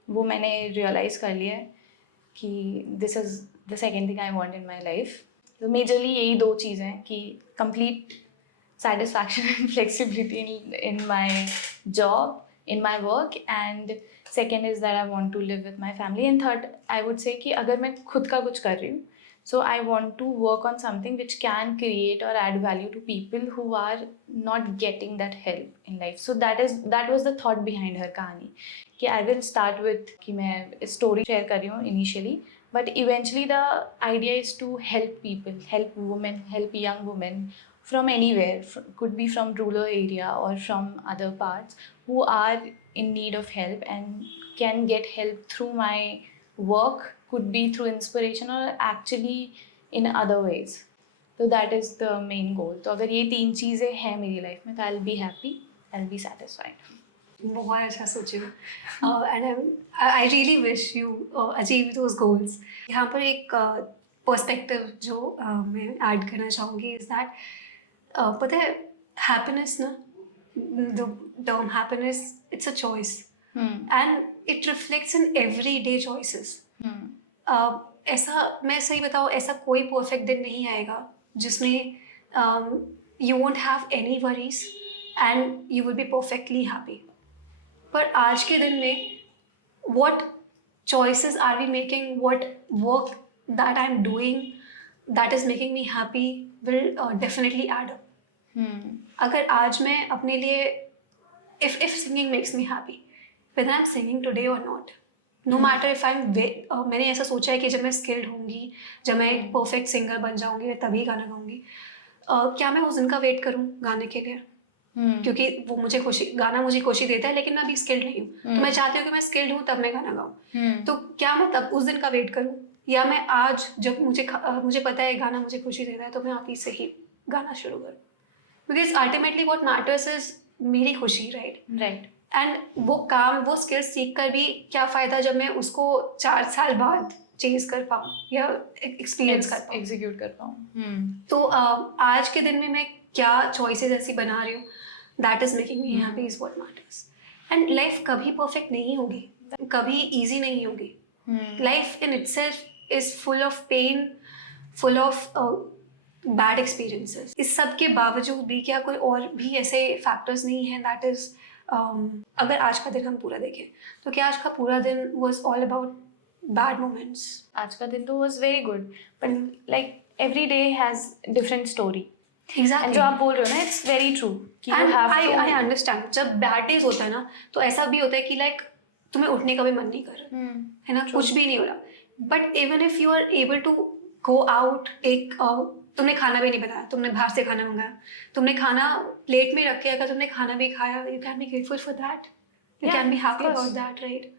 वो मैंने रियलाइज़ कर लिया है कि this is the second thing I want in my life. तो मेजरली यही 2 चीज़ें हैं कि complete satisfaction and flexibility in my job, in my work, and second is that I want to live with my family, and third I would say कि अगर मैं खुद का कुछ कर रही हूँ, so I want to work on something which can create or add value to people who are not getting that help in life. So that was the thought behind her कहानी, कि I will start with कि मैं story share कर रही हूँ initially, but eventually the idea is to help people, help women, help young women from anywhere, could be from rural area or from other parts, who are in need of help and can get help through my work, could be through inspiration or actually in other ways. So that is the main goal. तो अगर ये 3 चीज़ें हैं मेरी life में तो I'll be happy, I'll be satisfied. बहुत अच्छा सोचे हो, and I really wish you achieve those goals. यहाँ पर एक पर्सपेक्टिव जो मैं ऐड करना चाहूँगी इज़ दैट पता है हैप्पीनेस ना, the term happiness it's a choice, and it reflects in every day choices. ऐसा मैं सही बताऊँ, ऐसा कोई परफेक्ट दिन नहीं आएगा जिसमें you won't have any worries and you will be perfectly happy. पर आज के दिन में what choices are we making, what work that I'm doing that is making me happy will definitely add up. अगर आज मैं अपने लिए if singing makes me happy, whether I'm singing today or not, no matter if I'm मैंने ऐसा सोचा है कि जब मैं skilled होंगी, जब मैं एक perfect singer बन जाऊंगी मैं तभी गाना गाऊंगी. क्या मैं उस दिन का वेट करूँ गाने के लिए? क्योंकि वो मुझे खुशी, गाना मुझे खुशी देता है, लेकिन मैं अभी स्किल्ड नहीं हूँ। तो मैं चाहती हूँ कि मैं स्किल्ड हूँ तब मैं गाना गाऊँ। तो क्या मैं तब उस दिन का वेट करूँ, या मैं आज जब मुझे पता है गाना मुझे खुशी देता है तो मैं अभी से ही गाना शुरू करूँ? Because ultimately what matters is मेरी खुशी, राइट? एंड वो काम, वो स्किल्स सीख कर भी क्या फ़ायदा जब मैं उसको 4 साल बाद चेज कर पाऊँ या एक्सपीरियंस कर पाऊँ, एग्जीक्यूट कर पाऊँ। तो आज के दिन में मैं क्या चॉइसेस ऐसी बना रही हूँ, that is making me happy, is what matters. And life कभी परफेक्ट नहीं होगी, कभी इजी नहीं होगी। Life in itself is full of pain, full of bad experiences. इस सब के बावजूद भी क्या कोई और भी ऐसे फैक्टर्स नहीं हैं दैट इज, अगर आज का दिन हम पूरा देखें तो क्या आज का पूरा दिन was all about bad moments? आज का दिन तो was very good, but like every day has different story. Exactly, जो आप बोल रहे हो ना, इट्स वेरी ट्रू कि you have to. I understand, जब बैड डेज होता है ना तो ऐसा भी होता है कि लाइक तुम्हें उठने का भी मन नहीं कर रहा, है ना, कुछ भी नहीं हो रहा। But even if you are able to go out, एक तुमने खाना भी नहीं बनाया, तुमने बाहर से खाना मंगाया, तुमने खाना प्लेट में रख के अगर तुमने खाना भी खाया, you can be grateful for that, you can be happy about that, right?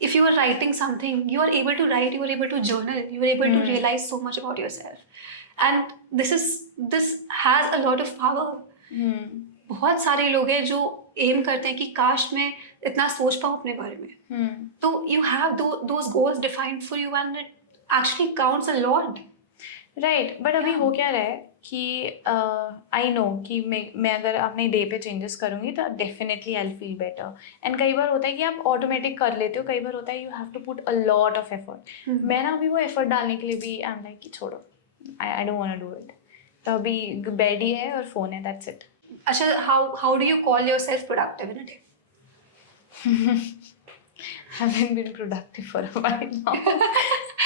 If you are writing something, you are able to write, you are able to journal, you are able to realize so much about yourself, and this has a lot of power. बहुत सारे लोग हैं जो M करते हैं कि काश मैं इतना सोच पाऊँ अपने बारे में, तो you have those goals defined for you and it actually counts a lot. Right, but अभी हो क्या रहा है कि आई नो कि मैं अगर अपने डे पे चेंजेस करूँगी तो definitely I feel better. And कई बार होता है कि आप ऑटोमेटिक कर लेते हो, कई बार होता है you have to put a lot of effort. मैं ना अभी वो एफर्ट डालने के लिए भी आई एम लाइक कि छोड़ो, I don't want to do it. तो अभी बेड ही है और फोन है, दैट्स इट। अच्छा, how do you call yourself productive in a day? haven't been productive for a while now.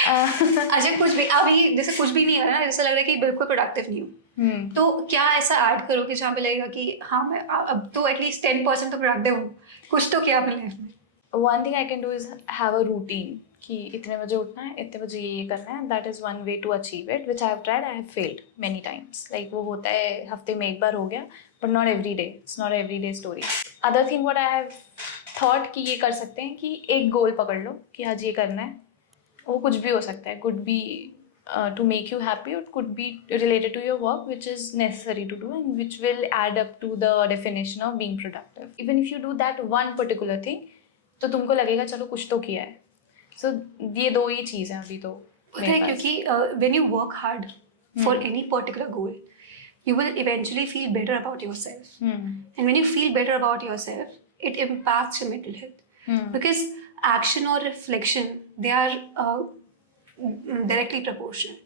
अच्छा, कुछ भी अभी जैसे कुछ भी नहीं है ना, जैसे लग रहा है कि बिल्कुल प्रोडक्टिव नहीं हूँ, तो क्या ऐसा ऐड करो कि जहाँ पे लगेगा कि हाँ मैं अब तो एटलीस्ट 10% तो प्रोडक्टिव हूँ, कुछ तो किया अपने लाइफ में। One thing I can do is have a routine कि इतने बजे उठना है, इतने बजे ये करना है। That is one way to achieve it, which I have tried. I have failed many times. Like वो होता है हफ्ते में एक बार हो गया, but not every day. It's not every day story. Other thing what I have thought कि ये कर सकते हैं कि एक गोल पकड़ लो कि आज ये करना है। वो कुछ भी हो सकता है, could be to make you happy, or could be related to your work which is necessary to do and which will add up to the definition of being productive. Even if you do that one particular thing, तो तुमको लगेगा चलो कुछ तो किया है। So ये दो ही चीज़ हैं अभी तो पता है, क्योंकि when you work hard for any particular goal, you will eventually feel better about yourself. And when you feel better about yourself, it impacts your mental health. Because action or reflection, they are directly proportional.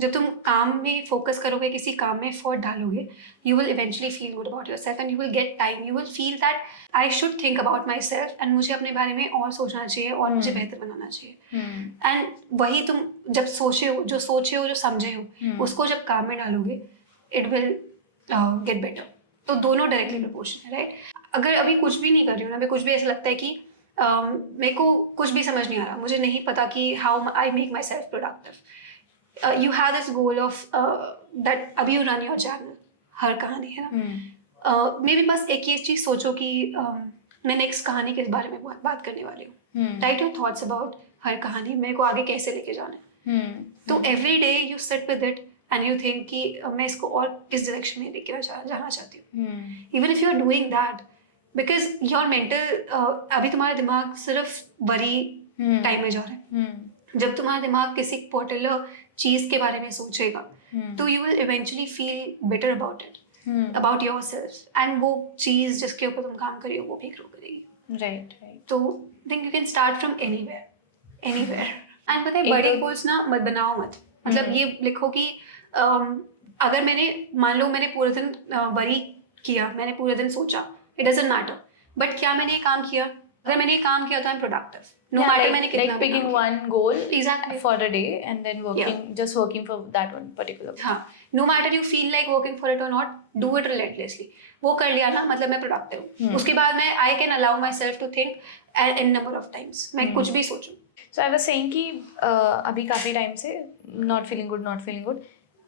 जब तुम काम में focus करोगे, किसी काम में effort डालोगे, you will eventually feel good about yourself and you will get time, you will feel that I should think about my self and मुझे अपने बारे में और सोचना चाहिए और मुझे बेहतर बनाना चाहिए। एंड वही तुम जब सोचे हो, जो समझे हो, उसको जब काम में डालोगे, इट विल गेट बेटर। तो दोनों डायरेक्टली प्रोपोर्शनल है, राइट? अगर अभी कुछ भी नहीं कर रही हूँ ना, मैं कुछ भी ऐसा लगता है कि मेरे को कुछ भी समझ नहीं आ रहा, मुझे नहीं पता कि how I make my self productive, you have this goal of that अभी you run your channel, हर कहानी है ना, मे बी बस एक ही चीज़ सोचो कि मैं नेक्स्ट कहानी के बारे में बात करने वाली हूँ, right your thoughts about her कहानी, मेरे को आगे कैसे लेके जाना है। तो every day you sit with it and you think कि मैं इसको और किस डायरेक्शन में लेके जाना चाहती हूँ। Even if you are doing that, because your mental, अभी तुम्हारा दिमाग सिर्फ वरी टाइम में जा रहा है। जब तुम्हारा दिमाग किसी पर्टिकुलर चीज के बारे में सोचेगा, तो you will eventually feel better about it, about yourself, and वो चीज जिसके ऊपर तुम काम करियो वो भी ग्रो करेगी। राइट। तो think you can start from anywhere. And पता है, बड़े गोल्स ना मत बनाओ, मतलब ये लिखो कि अगर मैंने, मान लो मैंने पूरे दिन वरी किया, मैंने पूरे दिन सोचा, इट डजंट मैटर, बट क्या मैंने ये काम किया? अगर मैंने ये काम किया तो I am productive, no matter मैंने कितना like picking one goal exactly for a day and then working, just working for that one particular goal. हाँ, no matter you feel like working for it or not, do it relentlessly. वो कर लिया ना, मतलब मैं productive हूँ। उसके बाद मैं I can allow myself to think in number of times, मैं कुछ भी सोचूं। So I was saying कि अभी काफ़ी टाइम से not feeling good,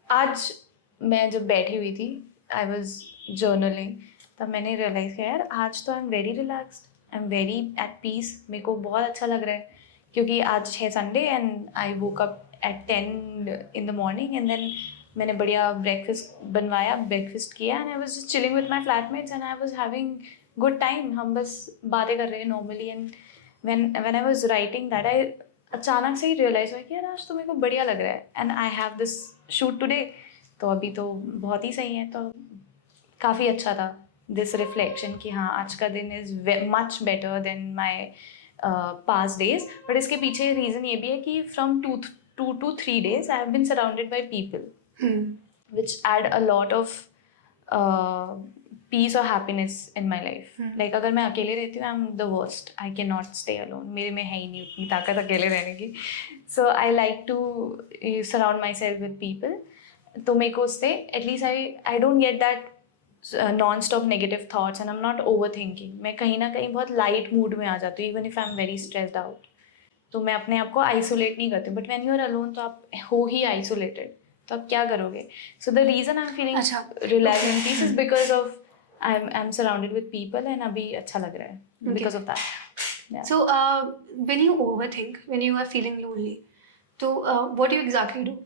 आज मैं जब बैठी हुई थी, I was journaling तब मैंने रियलाइज़ किया यार आज तो I am very relaxed, I am very at peace, मेरे को बहुत अच्छा लग रहा है क्योंकि आज है Sunday and I woke up at 10 in the morning and then मैंने बढ़िया ब्रेकफास्ट बनवाया, ब्रेकफास्ट किया and I was just chilling with my flatmates and I was having good time. हम बस बातें कर रहे हैं normally and when I was writing that I अचानक से ही रियलाइज़ हुआ कि यार आज तो मेरे को बढ़िया लग रहा है and I have this shoot today. तो अभी तो बहुत ही सही है. तो काफ़ी अच्छा था दिस रिफ्लेक्शन कि हाँ आज का दिन is much better than my past days. But इसके पीछे रीज़न ये भी है कि from 2 to 3 days I have been surrounded by people which add a lot of peace और happiness in my life. Like अगर मैं अकेले रहती हूँ I am the worst, I can not stay alone, मेरे में है ही नहीं उतनी ताकत अकेले रहने की. So I like to surround myself with people. तो मेरे को उससे at least I don't get that non stop negative thoughts and I am not overthinking. मैं कहीं ना कहीं बहुत लाइट मूड में आ जाती हूँ even if I am very stressed out. तो मैं अपने आप को आइसोलेट नहीं करती. But when you are alone तो आप हो ही आइसोलेटेड, तो आप क्या करोगे. So the reason I am feeling relax and peace is because of I am surrounded with people and अभी अच्छा लग रहा है because of that. So, when you overthink, when you are feeling lonely, so what do you exactly do?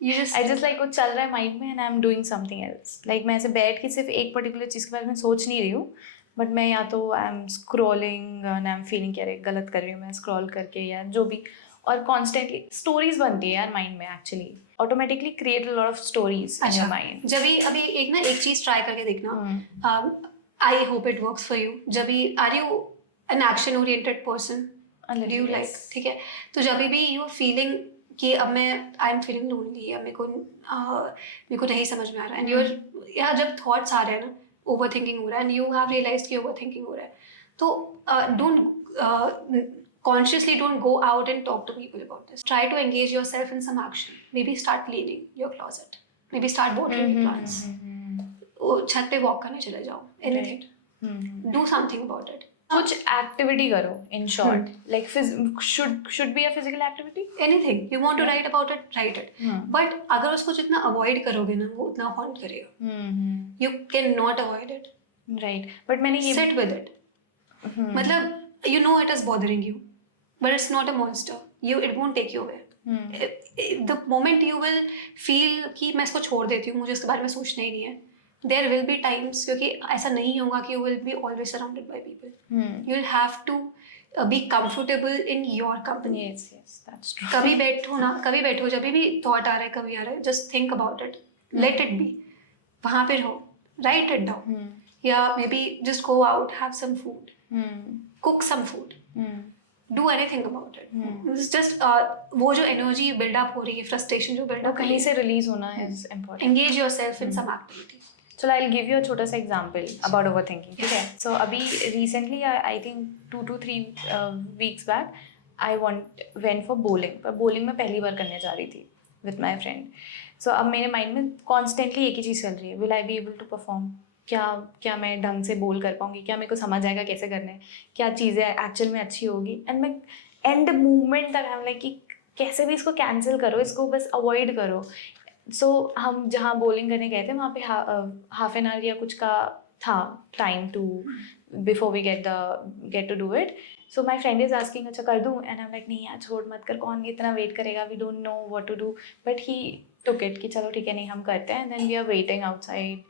You just I just like वो चल रहा है mind में and I am doing something else. Like मैं ऐसे बैठ के सिर्फ एक पर्टिकुलर चीज़ के बारे में सोच नहीं रही हूँ, बट मैं या तो I am scrolling and I am feeling कि अरे गलत कर रही हूँ मैं स्क्रॉल करके या जो भी. और कॉन्स्टेंटली स्टोरीज बनती है यार माइंड में, actually automatically create a lot of stories in your mind. जब भी अभी एक चीज ट्राई करके देखना. I hope it works for you. जब भी are you an action oriented person? Do you like? ठीक है. तो जब भी यू आर फीलिंग कि अब मैं आई एम फीलिंग लोनली, अब मेरे को नहीं समझ में आ रहा है एंड यूर या जब थॉट्स आ रहे हैं ना, ओवर थिंकिंग हो रहा है एंड यू हैव रियलाइज कि ओवर थिंकिंग हो रहा है, तो don't consciously don't go out and talk to people about this. Try to engage yourself in some action. Maybe start cleaning your closet. Maybe start watering the plants. छत पे walk करने चले जाओ. Anything. Do something about it. कुछ activity करो in short. Like should be a physical activity. Anything. You want to write about it, write it. But अगर उसको जितना avoid करोगे ना, वो उतना haunt करेगा. You cannot avoid it. Right. But मैंने ये sit with it. मतलब you know it is bothering you, but it's not a monster. It won't take you away. The moment you will feel कि मैं इसको छोड़ देती हूँ, मुझे इसके बारे में सोचना ही नहीं है, there will be times, क्योंकि ऐसा नहीं होगा कि you will be always surrounded by people. You will have to be comfortable in your company. yes that's true. कभी बैठो जब भी thought आ रहा है, कभी आ रहा है, just think about it. Let it be. वहाँ पे रहो. Write it down. या maybe just go out, have some food. Cook some food. Do anything about it. It's just वो जो एनर्जी बिल्डअप हो रही है, फ्रस्ट्रेशन जो बिल्डअप कहीं से रिलीज होना is important. Engage yourself in some activity. So I'll give you a छोटा सा एग्जाम्पल about overthinking. ठीक है. So अभी recently I think 2 to 3 weeks back I went for bowling. पर bowling मैं पहली बार करने जा रही थी with my friend. So अब मेरे माइंड में कॉन्स्टेंटली एक ही चीज़ चल रही है, will I be able to perform? क्या मैं ढंग से बोल कर पाऊँगी, क्या मेरे को समझ आएगा कैसे करना है, क्या चीज़ें एक्चुअल में अच्छी होगी. एंड मैं एंड मूवमेंट तक हम लाइक कि कैसे भी इसको कैंसिल करो, इसको बस अवॉइड करो. सो हम जहाँ बॉलिंग करने गए थे वहाँ पे हाफ एन आवर या कुछ का था time to before we get to do it. So my friend is asking अच्छा कर दूँ एंड आई एम लाइक नहीं यार छोड़ मत कर, कौन इतना वेट करेगा, we don't know what to do. But he took it कि चलो ठीक है नहीं हम करते हैं. And then we are waiting outside.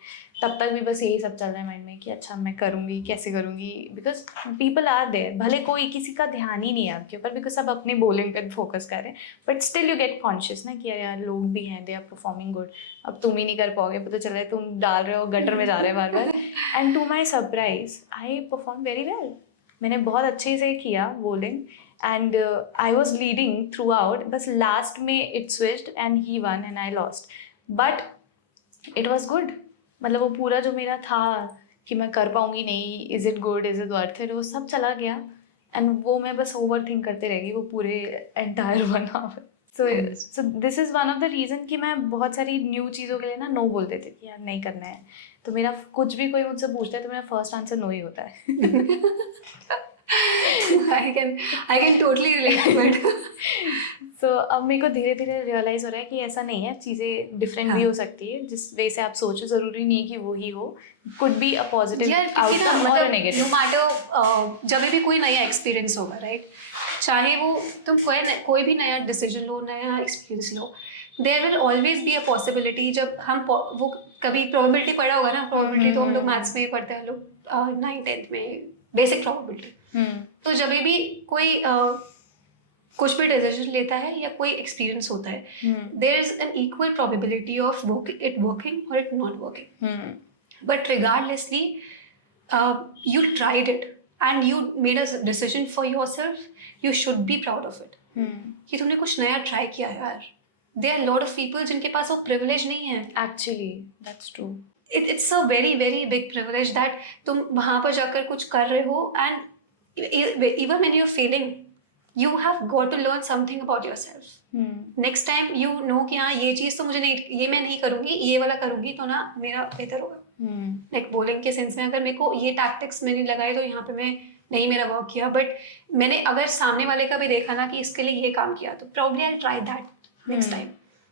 तब तक भी बस यही सब चल रहा है माइंड में कि अच्छा मैं करूँगी कैसे करूँगी, बिकॉज पीपल आर देयर. भले कोई किसी का ध्यान ही नहीं है आपके ऊपर बिकॉज सब अपने बॉलिंग पे फोकस कर रहे हैं, but still you get conscious ना कि यार लोग भी हैं, दे आर परफॉर्मिंग गुड. अब तुम ही नहीं कर पाओगे, पता चल रहा है तुम डाल रहे हो गटर में जा रहे हो बार बार. And to my surprise I perform very well. मैंने बहुत अच्छे से किया bowling and I was leading throughout. बस लास्ट में it switched and he won and I lost. But it was good. मतलब वो पूरा जो मेरा था कि मैं कर पाऊँगी नहीं, is it good, is it worth it, वो सब चला गया. एंड वो मैं बस ओवर थिंक करते रहेगी वो पूरे entire 1 hour. So this is one of the reason कि मैं बहुत सारी न्यू चीज़ों के लिए ना नो बोल देती थी, यार नहीं करना है. तो मेरा कुछ भी कोई मुझसे पूछता है तो मेरा फर्स्ट आंसर नो ही होता है. I can totally relate to it. सो अब मेरे को धीरे धीरे रियलाइज हो रहा है कि ऐसा नहीं है, चीज़ें डिफरेंट भी हाँ। हो सकती है, जिस वे से आप सोचो ज़रूरी नहीं है कि वो ही हो, कुड बी अ पॉजिटिव यार क्योंकि ना आउटकम और अ मतलब नेगेटिव। नो मैटर जब भी कोई नया एक्सपीरियंस होगा, राइट, चाहे वो तुम कोई भी नया डिसीजन लो, नया एक्सपीरियंस लो, there will always be a possibility. जब हम वो कभी प्रोबेबिलिटी पढ़ा होगा ना, प्रोबेबिलिटी तो हम लोग मैथ्स में पढ़ते हैं, हम लोग 9th-10th में बेसिक प्रोबेबिलिटी। तो जब भी कोई कुछ भी डिसीजन लेता है या कोई एक्सपीरियंस होता है, there is an equal probability of it working और it not working. But regardlessly you tried it and you made a decision for yourself, you should be proud of it कि तुमने कुछ नया ट्राई किया यार। there are a lot of people जिनके पास वो privilege नहीं है। Actually that's true. it's a very very big privilege that तुम वहाँ पर जाकर कुछ कर रहे हो, and even when you're failing you have got to learn something about yourself. Next time you know कि हाँ ये चीज़ तो मुझे नहीं, ये मैं नहीं करूँगी, ये वाला करूँगी तो ना मेरा बेहतर होगा। लाइक बोलिंग के सेंस में अगर मेरे को ये टैक्टिक्स मैंने लगाए तो यहाँ पे मैं नहीं मेरा वर्क किया, बट मैंने अगर सामने वाले का भी देखा ना कि इसके लिए ये काम किया तो probably I try that next time,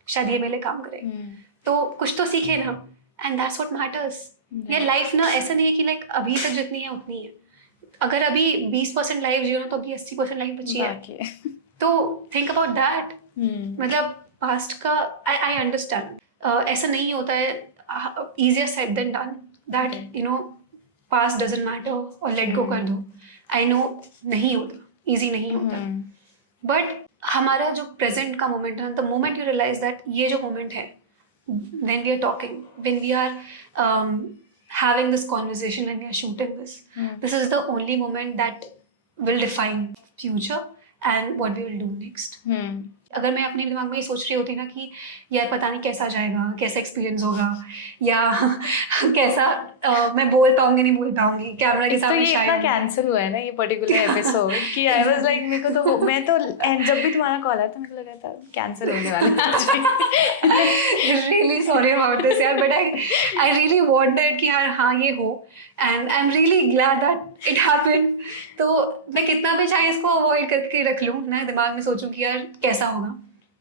शायद ये मेरे काम करे। तो कुछ तो सीखे ना, एंड दैट्स व्हाट मैटर्स। ये लाइफ ना ऐसा नहीं है कि लाइक अभी तक जितनी है उतनी है, अगर अभी 20% लाइफ जियो ना तो अभी 80% लाइफ बची है। तो थिंक अबाउट दैट। मतलब पास्ट का आई अंडरस्टैंड ऐसा नहीं होता है, easier said than done that you know past doesn't matter और let go कर दो। I know नहीं होता, easy नहीं होता, बट हमारा जो प्रेजेंट का मोमेंट है, the moment you realise that ये जो मोमेंट है, when we are talking, when we are having this conversation, when we are shooting this, this is the only moment that will define future and what we will do next. अगर मैं अपने दिमाग में ये सोच रही होती ना कि यार पता नहीं कैसा जाएगा, कैसा एक्सपीरियंस होगा, या कैसा मैं बोल पाऊंगी नहीं बोल पाऊंगी कैमरा के सामने, तो ये इतना कैंसिल हुआ है ना ये पर्टिकुलर एपिसोड कि आई वाज लाइक मेरे को तो मैं तो जब भी तुम्हारा कॉल आया था मेरे को लगा था कैंसिल होने वाला है। रियली सॉरी अबाउट दिस यार, बट आई रियली वांटेड कि यार हाँ ये हो, and I am really glad that it happened. तो मैं कितना भी चाहे इसको अवॉइड करके रख लूँ, मैं दिमाग में सोचूं कि यार कैसा होगा,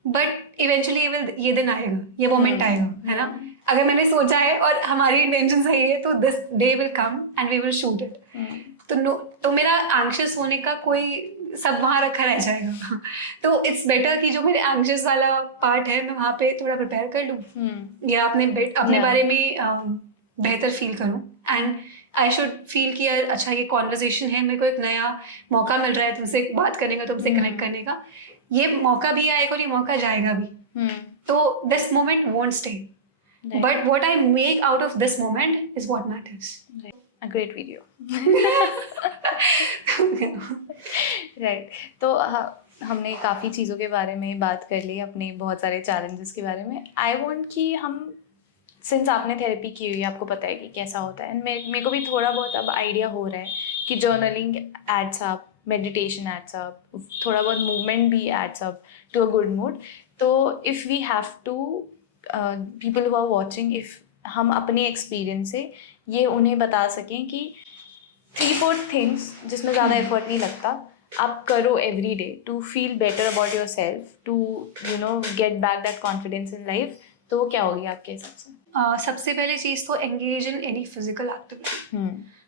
बट इवेंचुअली ये दिन आएगा, ये मोमेंट आएगा, है ना। अगर मैंने सोचा है और हमारी इंटेंशन सही है तो this day will come and we will shoot it. तो मेरा एंग्शियस होने का कोई सब वहाँ रखा रह जाएगा। तो इट्स बेटर कि जो मेरे एंग्शियस वाला पार्ट है मैं वहाँ पे थोड़ा प्रिपेयर कर लूँ, या अपने बारे में बेहतर फील करूँ, एंड आई शुड फील कि यार अच्छा ये कॉन्वर्जेशन है, मेरे को एक नया मौका मिल रहा है तुमसे बात करने का, तुमसे कनेक्ट करने का। ये मौका भी आएगा और ये मौका जाएगा भी। तो this moment won't stay, but what I make out of this moment is what matters. A great video. Right तो हमने काफ़ी चीज़ों के बारे में बात कर ली, अपने बहुत सारे चैलेंजेस के बारे में। आई वॉन्ट कि हम, सिंस आपने थेरेपी की हुई है, आपको पता है कि कैसा होता है, एंड मेरे को भी थोड़ा बहुत अब आइडिया हो रहा है कि journaling adds up, meditation adds up, थोड़ा बहुत मूवमेंट भी adds up to a good mood. तो if we have two people who are watching, if हम अपने एक्सपीरियंस से ये उन्हें बता सकें कि 3-4 थिंग्स जिसमें ज़्यादा एफर्ट नहीं लगता, आप करो every day to feel better about yourself, to you know get back that confidence in life, तो वो क्या होगी आपके हिसाब से? सबसे पहले चीज़ तो engage in any physical activity,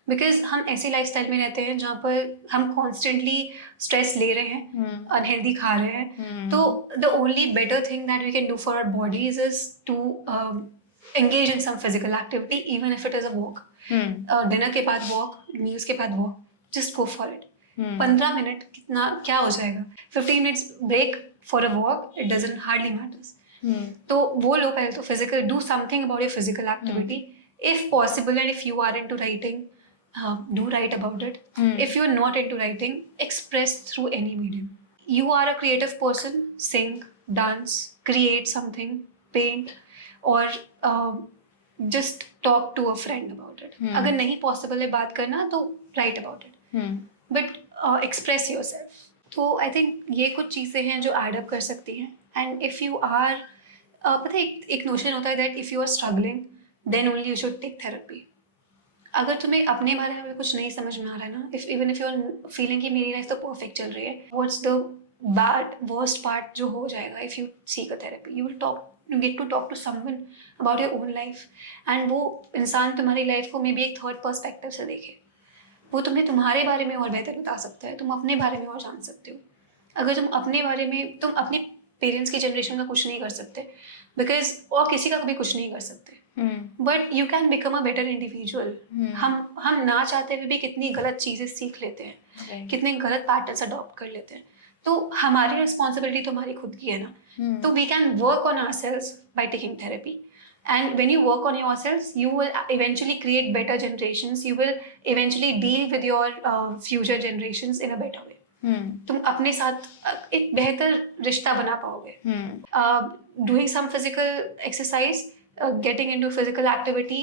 because हम ऐसी लाइफस्टाइल में रहते हैं जहाँ पर हम कॉन्स्टेंटली स्ट्रेस ले रहे हैं, अनहेल्दी खा रहे हैं। तो the only better thing that we can do for our bodies is to engage in some physical activity, even if it is a walk. Dinner के बाद वॉक, मील्स के बाद walk, just go for it. 15 minute कितना क्या हो जाएगा, 15 minutes break for a walk, it doesn't hardly matters. तो वो लो पहले तो physical, do something about your physical activity if possible, and if you are into writing, do write about it. If you're not into writing, express through any medium. You are a creative person, sing, dance, create something, paint, or just talk to a friend about it. अगर नहीं possible है बात करना तो write about it. But express yourself. तो I think ये कुछ चीज़ें हैं जो add up कर सकती हैं. And if you are पता है एक notion होता है that if you are struggling, then only you should take therapy. अगर तुम्हें अपने बारे में कुछ नहीं समझ में आ रहा है ना, even if you are feeling कि मेरी लाइफ तो परफेक्ट चल रही है, what's the bad worst part जो हो जाएगा if you seek a therapy. You get to talk to someone about your own life, and वो इंसान तुम्हारी लाइफ को मे बी एक थर्ड पर्सपेक्टिव से देखे. वो तुम्हें तुम्हारे बारे में और बेहतर बता सकता है, तुम अपने बारे में और जान सकते हो. अगर तुम अपने बारे में, तुम अपने पेरेंट्स की जनरेशन का कुछ नहीं कर सकते बिकॉज, और किसी का कभी कुछ नहीं कर सकते, but you can become a better individual. हम ना चाहते हुए भी कितनी गलत चीज़ें सीख लेते हैं, कितने गलत पैटर्न्स अडॉप्ट कर लेते हैं. तो हमारी रिस्पॉन्सिबिलिटी तो हमारी खुद की है ना. तो we can work on ourselves by taking therapy. And when you work on yourselves, you will eventually create better generations. You will eventually deal with your future generations in a better way. तुम अपने साथ एक बेहतर रिश्ता बना पाओगे. Doing some physical exercise, getting into physical activity,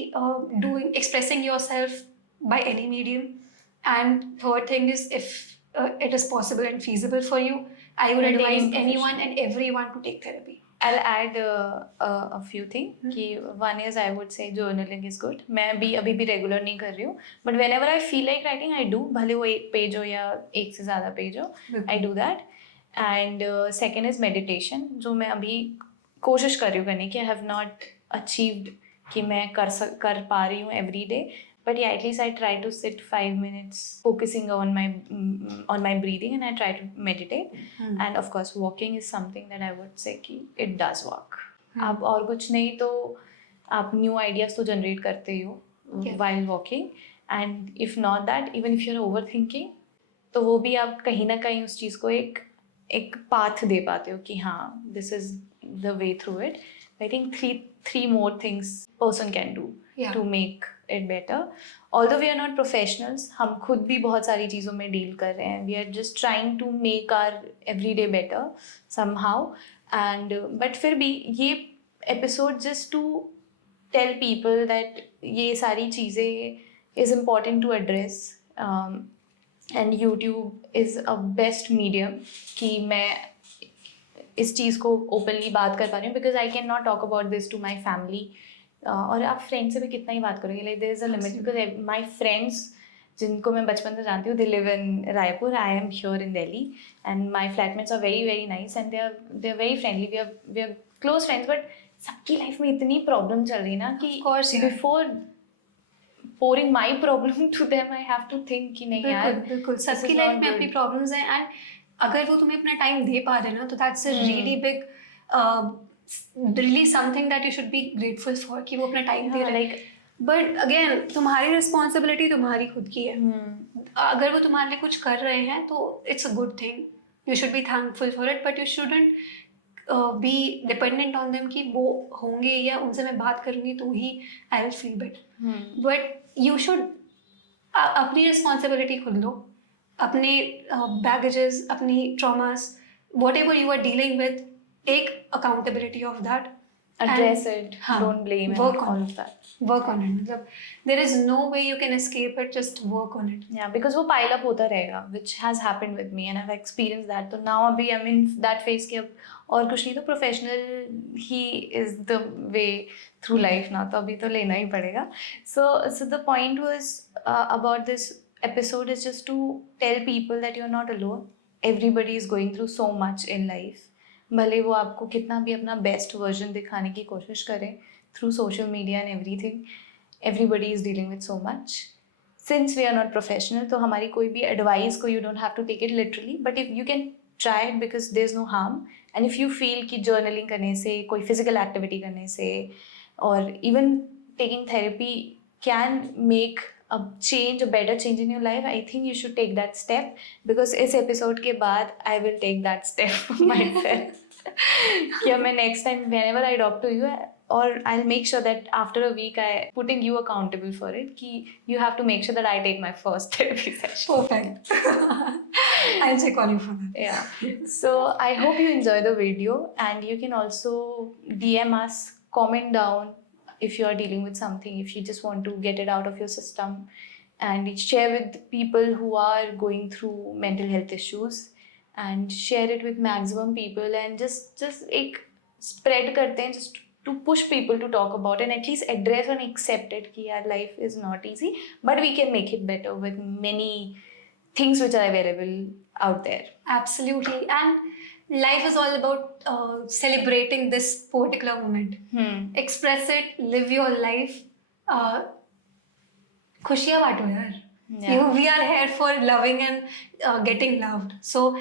expressing yourself by any medium. And third thing is, if it is possible and feasible for you, I would advise anyone and everyone to take therapy. I'll add a few things. कि one is I would say journaling is good. मैं भी अभी भी regular नहीं कर रही हूँ, but whenever I feel like writing, I do. भले वो एक पेज हो या एक से ज़्यादा पेज हो, I do that. And second is meditation, जो मैं अभी कोशिश कर रही हूँ करने की. I have not achieved कि मैं कर पा रही हूँ every day. But yeah, at least I try to sit 5 minutes focusing on my breathing, and I try to meditate. And of course, walking is something that I would say कि it does work. आप और कुछ नहीं तो आप new ideas तो generate करते ही हो while walking. And if not that, even if you're overthinking, तो वो भी आप कहीं ना कहीं उस चीज़ को एक path दे पाते हो कि हाँ, this is the way through it. I think three more things person can do to make it better. Although we are not professionals, हम खुद भी बहुत सारी चीज़ों में deal कर रहे हैं. We are just trying to make our everyday better somehow. And but फिर भी ये episode just to tell people that ये सारी चीज़ें is important to address. And YouTube is a best medium कि मैं इस चीज़ को ओपनली बात कर पा रही हूँ, because I can not talk about this to my family. और आप फ्रेंड से भी कितना ही बात करोगे, like there is a limit. Because my friends जिनको मैं बचपन से जानती हूँ, they live in Raipur, I am here in Delhi, and my flatmates are very very nice and they are very friendly. We are close friends. But सबकी life में इतनी problem चल रही ना कि before pouring my problem to them, I have to think कि नहीं यार, बिल्कुल सबकी लाइफ में अपनी प्रॉब्लम्स हैं. एंड अगर वो तुम्हें अपना टाइम दे पा रहे ना, तो that's a really big, really something that you should be grateful for कि वो अपना टाइम दे रहे हैं. बट अगेन तुम्हारी रिस्पॉन्सिबिलिटी तुम्हारी खुद की है. अगर वो तुम्हारे लिए कुछ कर रहे हैं तो it's a good thing, you should be thankful for it. But you shouldn't be dependent on them कि वो होंगे या उनसे मैं बात करूँगी तो ही I will feel better. But you should अपनी रिस्पॉन्सिबिलिटी खुद लो. अपने बैगेजेस, अपनी traumas, whatever you are dealing with, take accountability of that, address it, don't blame it, work all of that. Work on it. मतलब there is no way you can escape it, just work on it. Yeah, because वो pile up होता रहेगा, which has happened with me and I've experienced that. तो now अभी I'm in that phase कि अब और कुछ नहीं तो professional he is the way through life ना, तो अभी तो लेना ही पड़ेगा. So the point was about this episode is just to tell people that you're not alone. Everybody is going through so much in life. भले वो आपको कितना भी अपना बेस्ट वर्जन दिखाने की कोशिश करें through social media and everything, everybody is dealing with so much. Since we are not professional, तो हमारी कोई भी एडवाइस को you don't have to take it literally, but if you can try it because there is no harm. And if you feel कि journaling करने से, कोई physical activity करने से, और even taking therapy can make a change, a better change in your life, I think you should take that step, because इस episode के बाद I will take that step for myself. कि मैं next time whenever I talk to you, or I'll make sure that after a week I putting you accountable for it, कि you have to make sure that I take my first therapy session. Perfect. I'll check on you for that. Yeah. So I hope you enjoy the video, and you can also DM us, comment down if you are dealing with something, if you just want to get it out of your system, and share with people who are going through mental health issues, and share it with maximum people, and just एक spread करते हैं just to push people to talk about it, and at least address and accept it कि यार life is not easy, but we can make it better with many things which are available out there. Absolutely. And life is all about celebrating this particular moment. Express it, live your life. खुशियाँ बांटो यार. We are here for loving and getting loved. So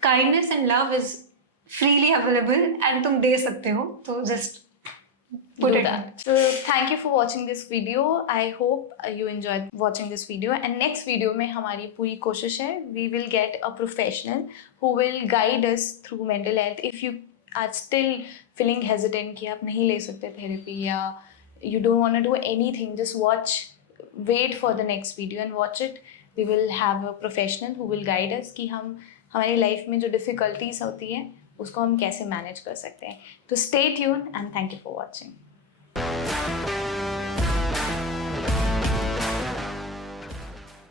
kindness and love is freely available and तुम दे सकते हो. So just put Do it that. out. So thank you for watching this video. I hope you enjoyed watching this video. And next video में हमारी पूरी कोशिश है, we will get a professional who will guide us through mental health. If you are still feeling hesitant कि आप नहीं ले सकते therapy या you don't want to do anything, just wait for the next video and watch it. We will have a professional who will guide us कि हम हमारी life में जो difficulties होती हैं उसको हम कैसे manage कर सकते हैं. तो stay tuned and thank you for watching.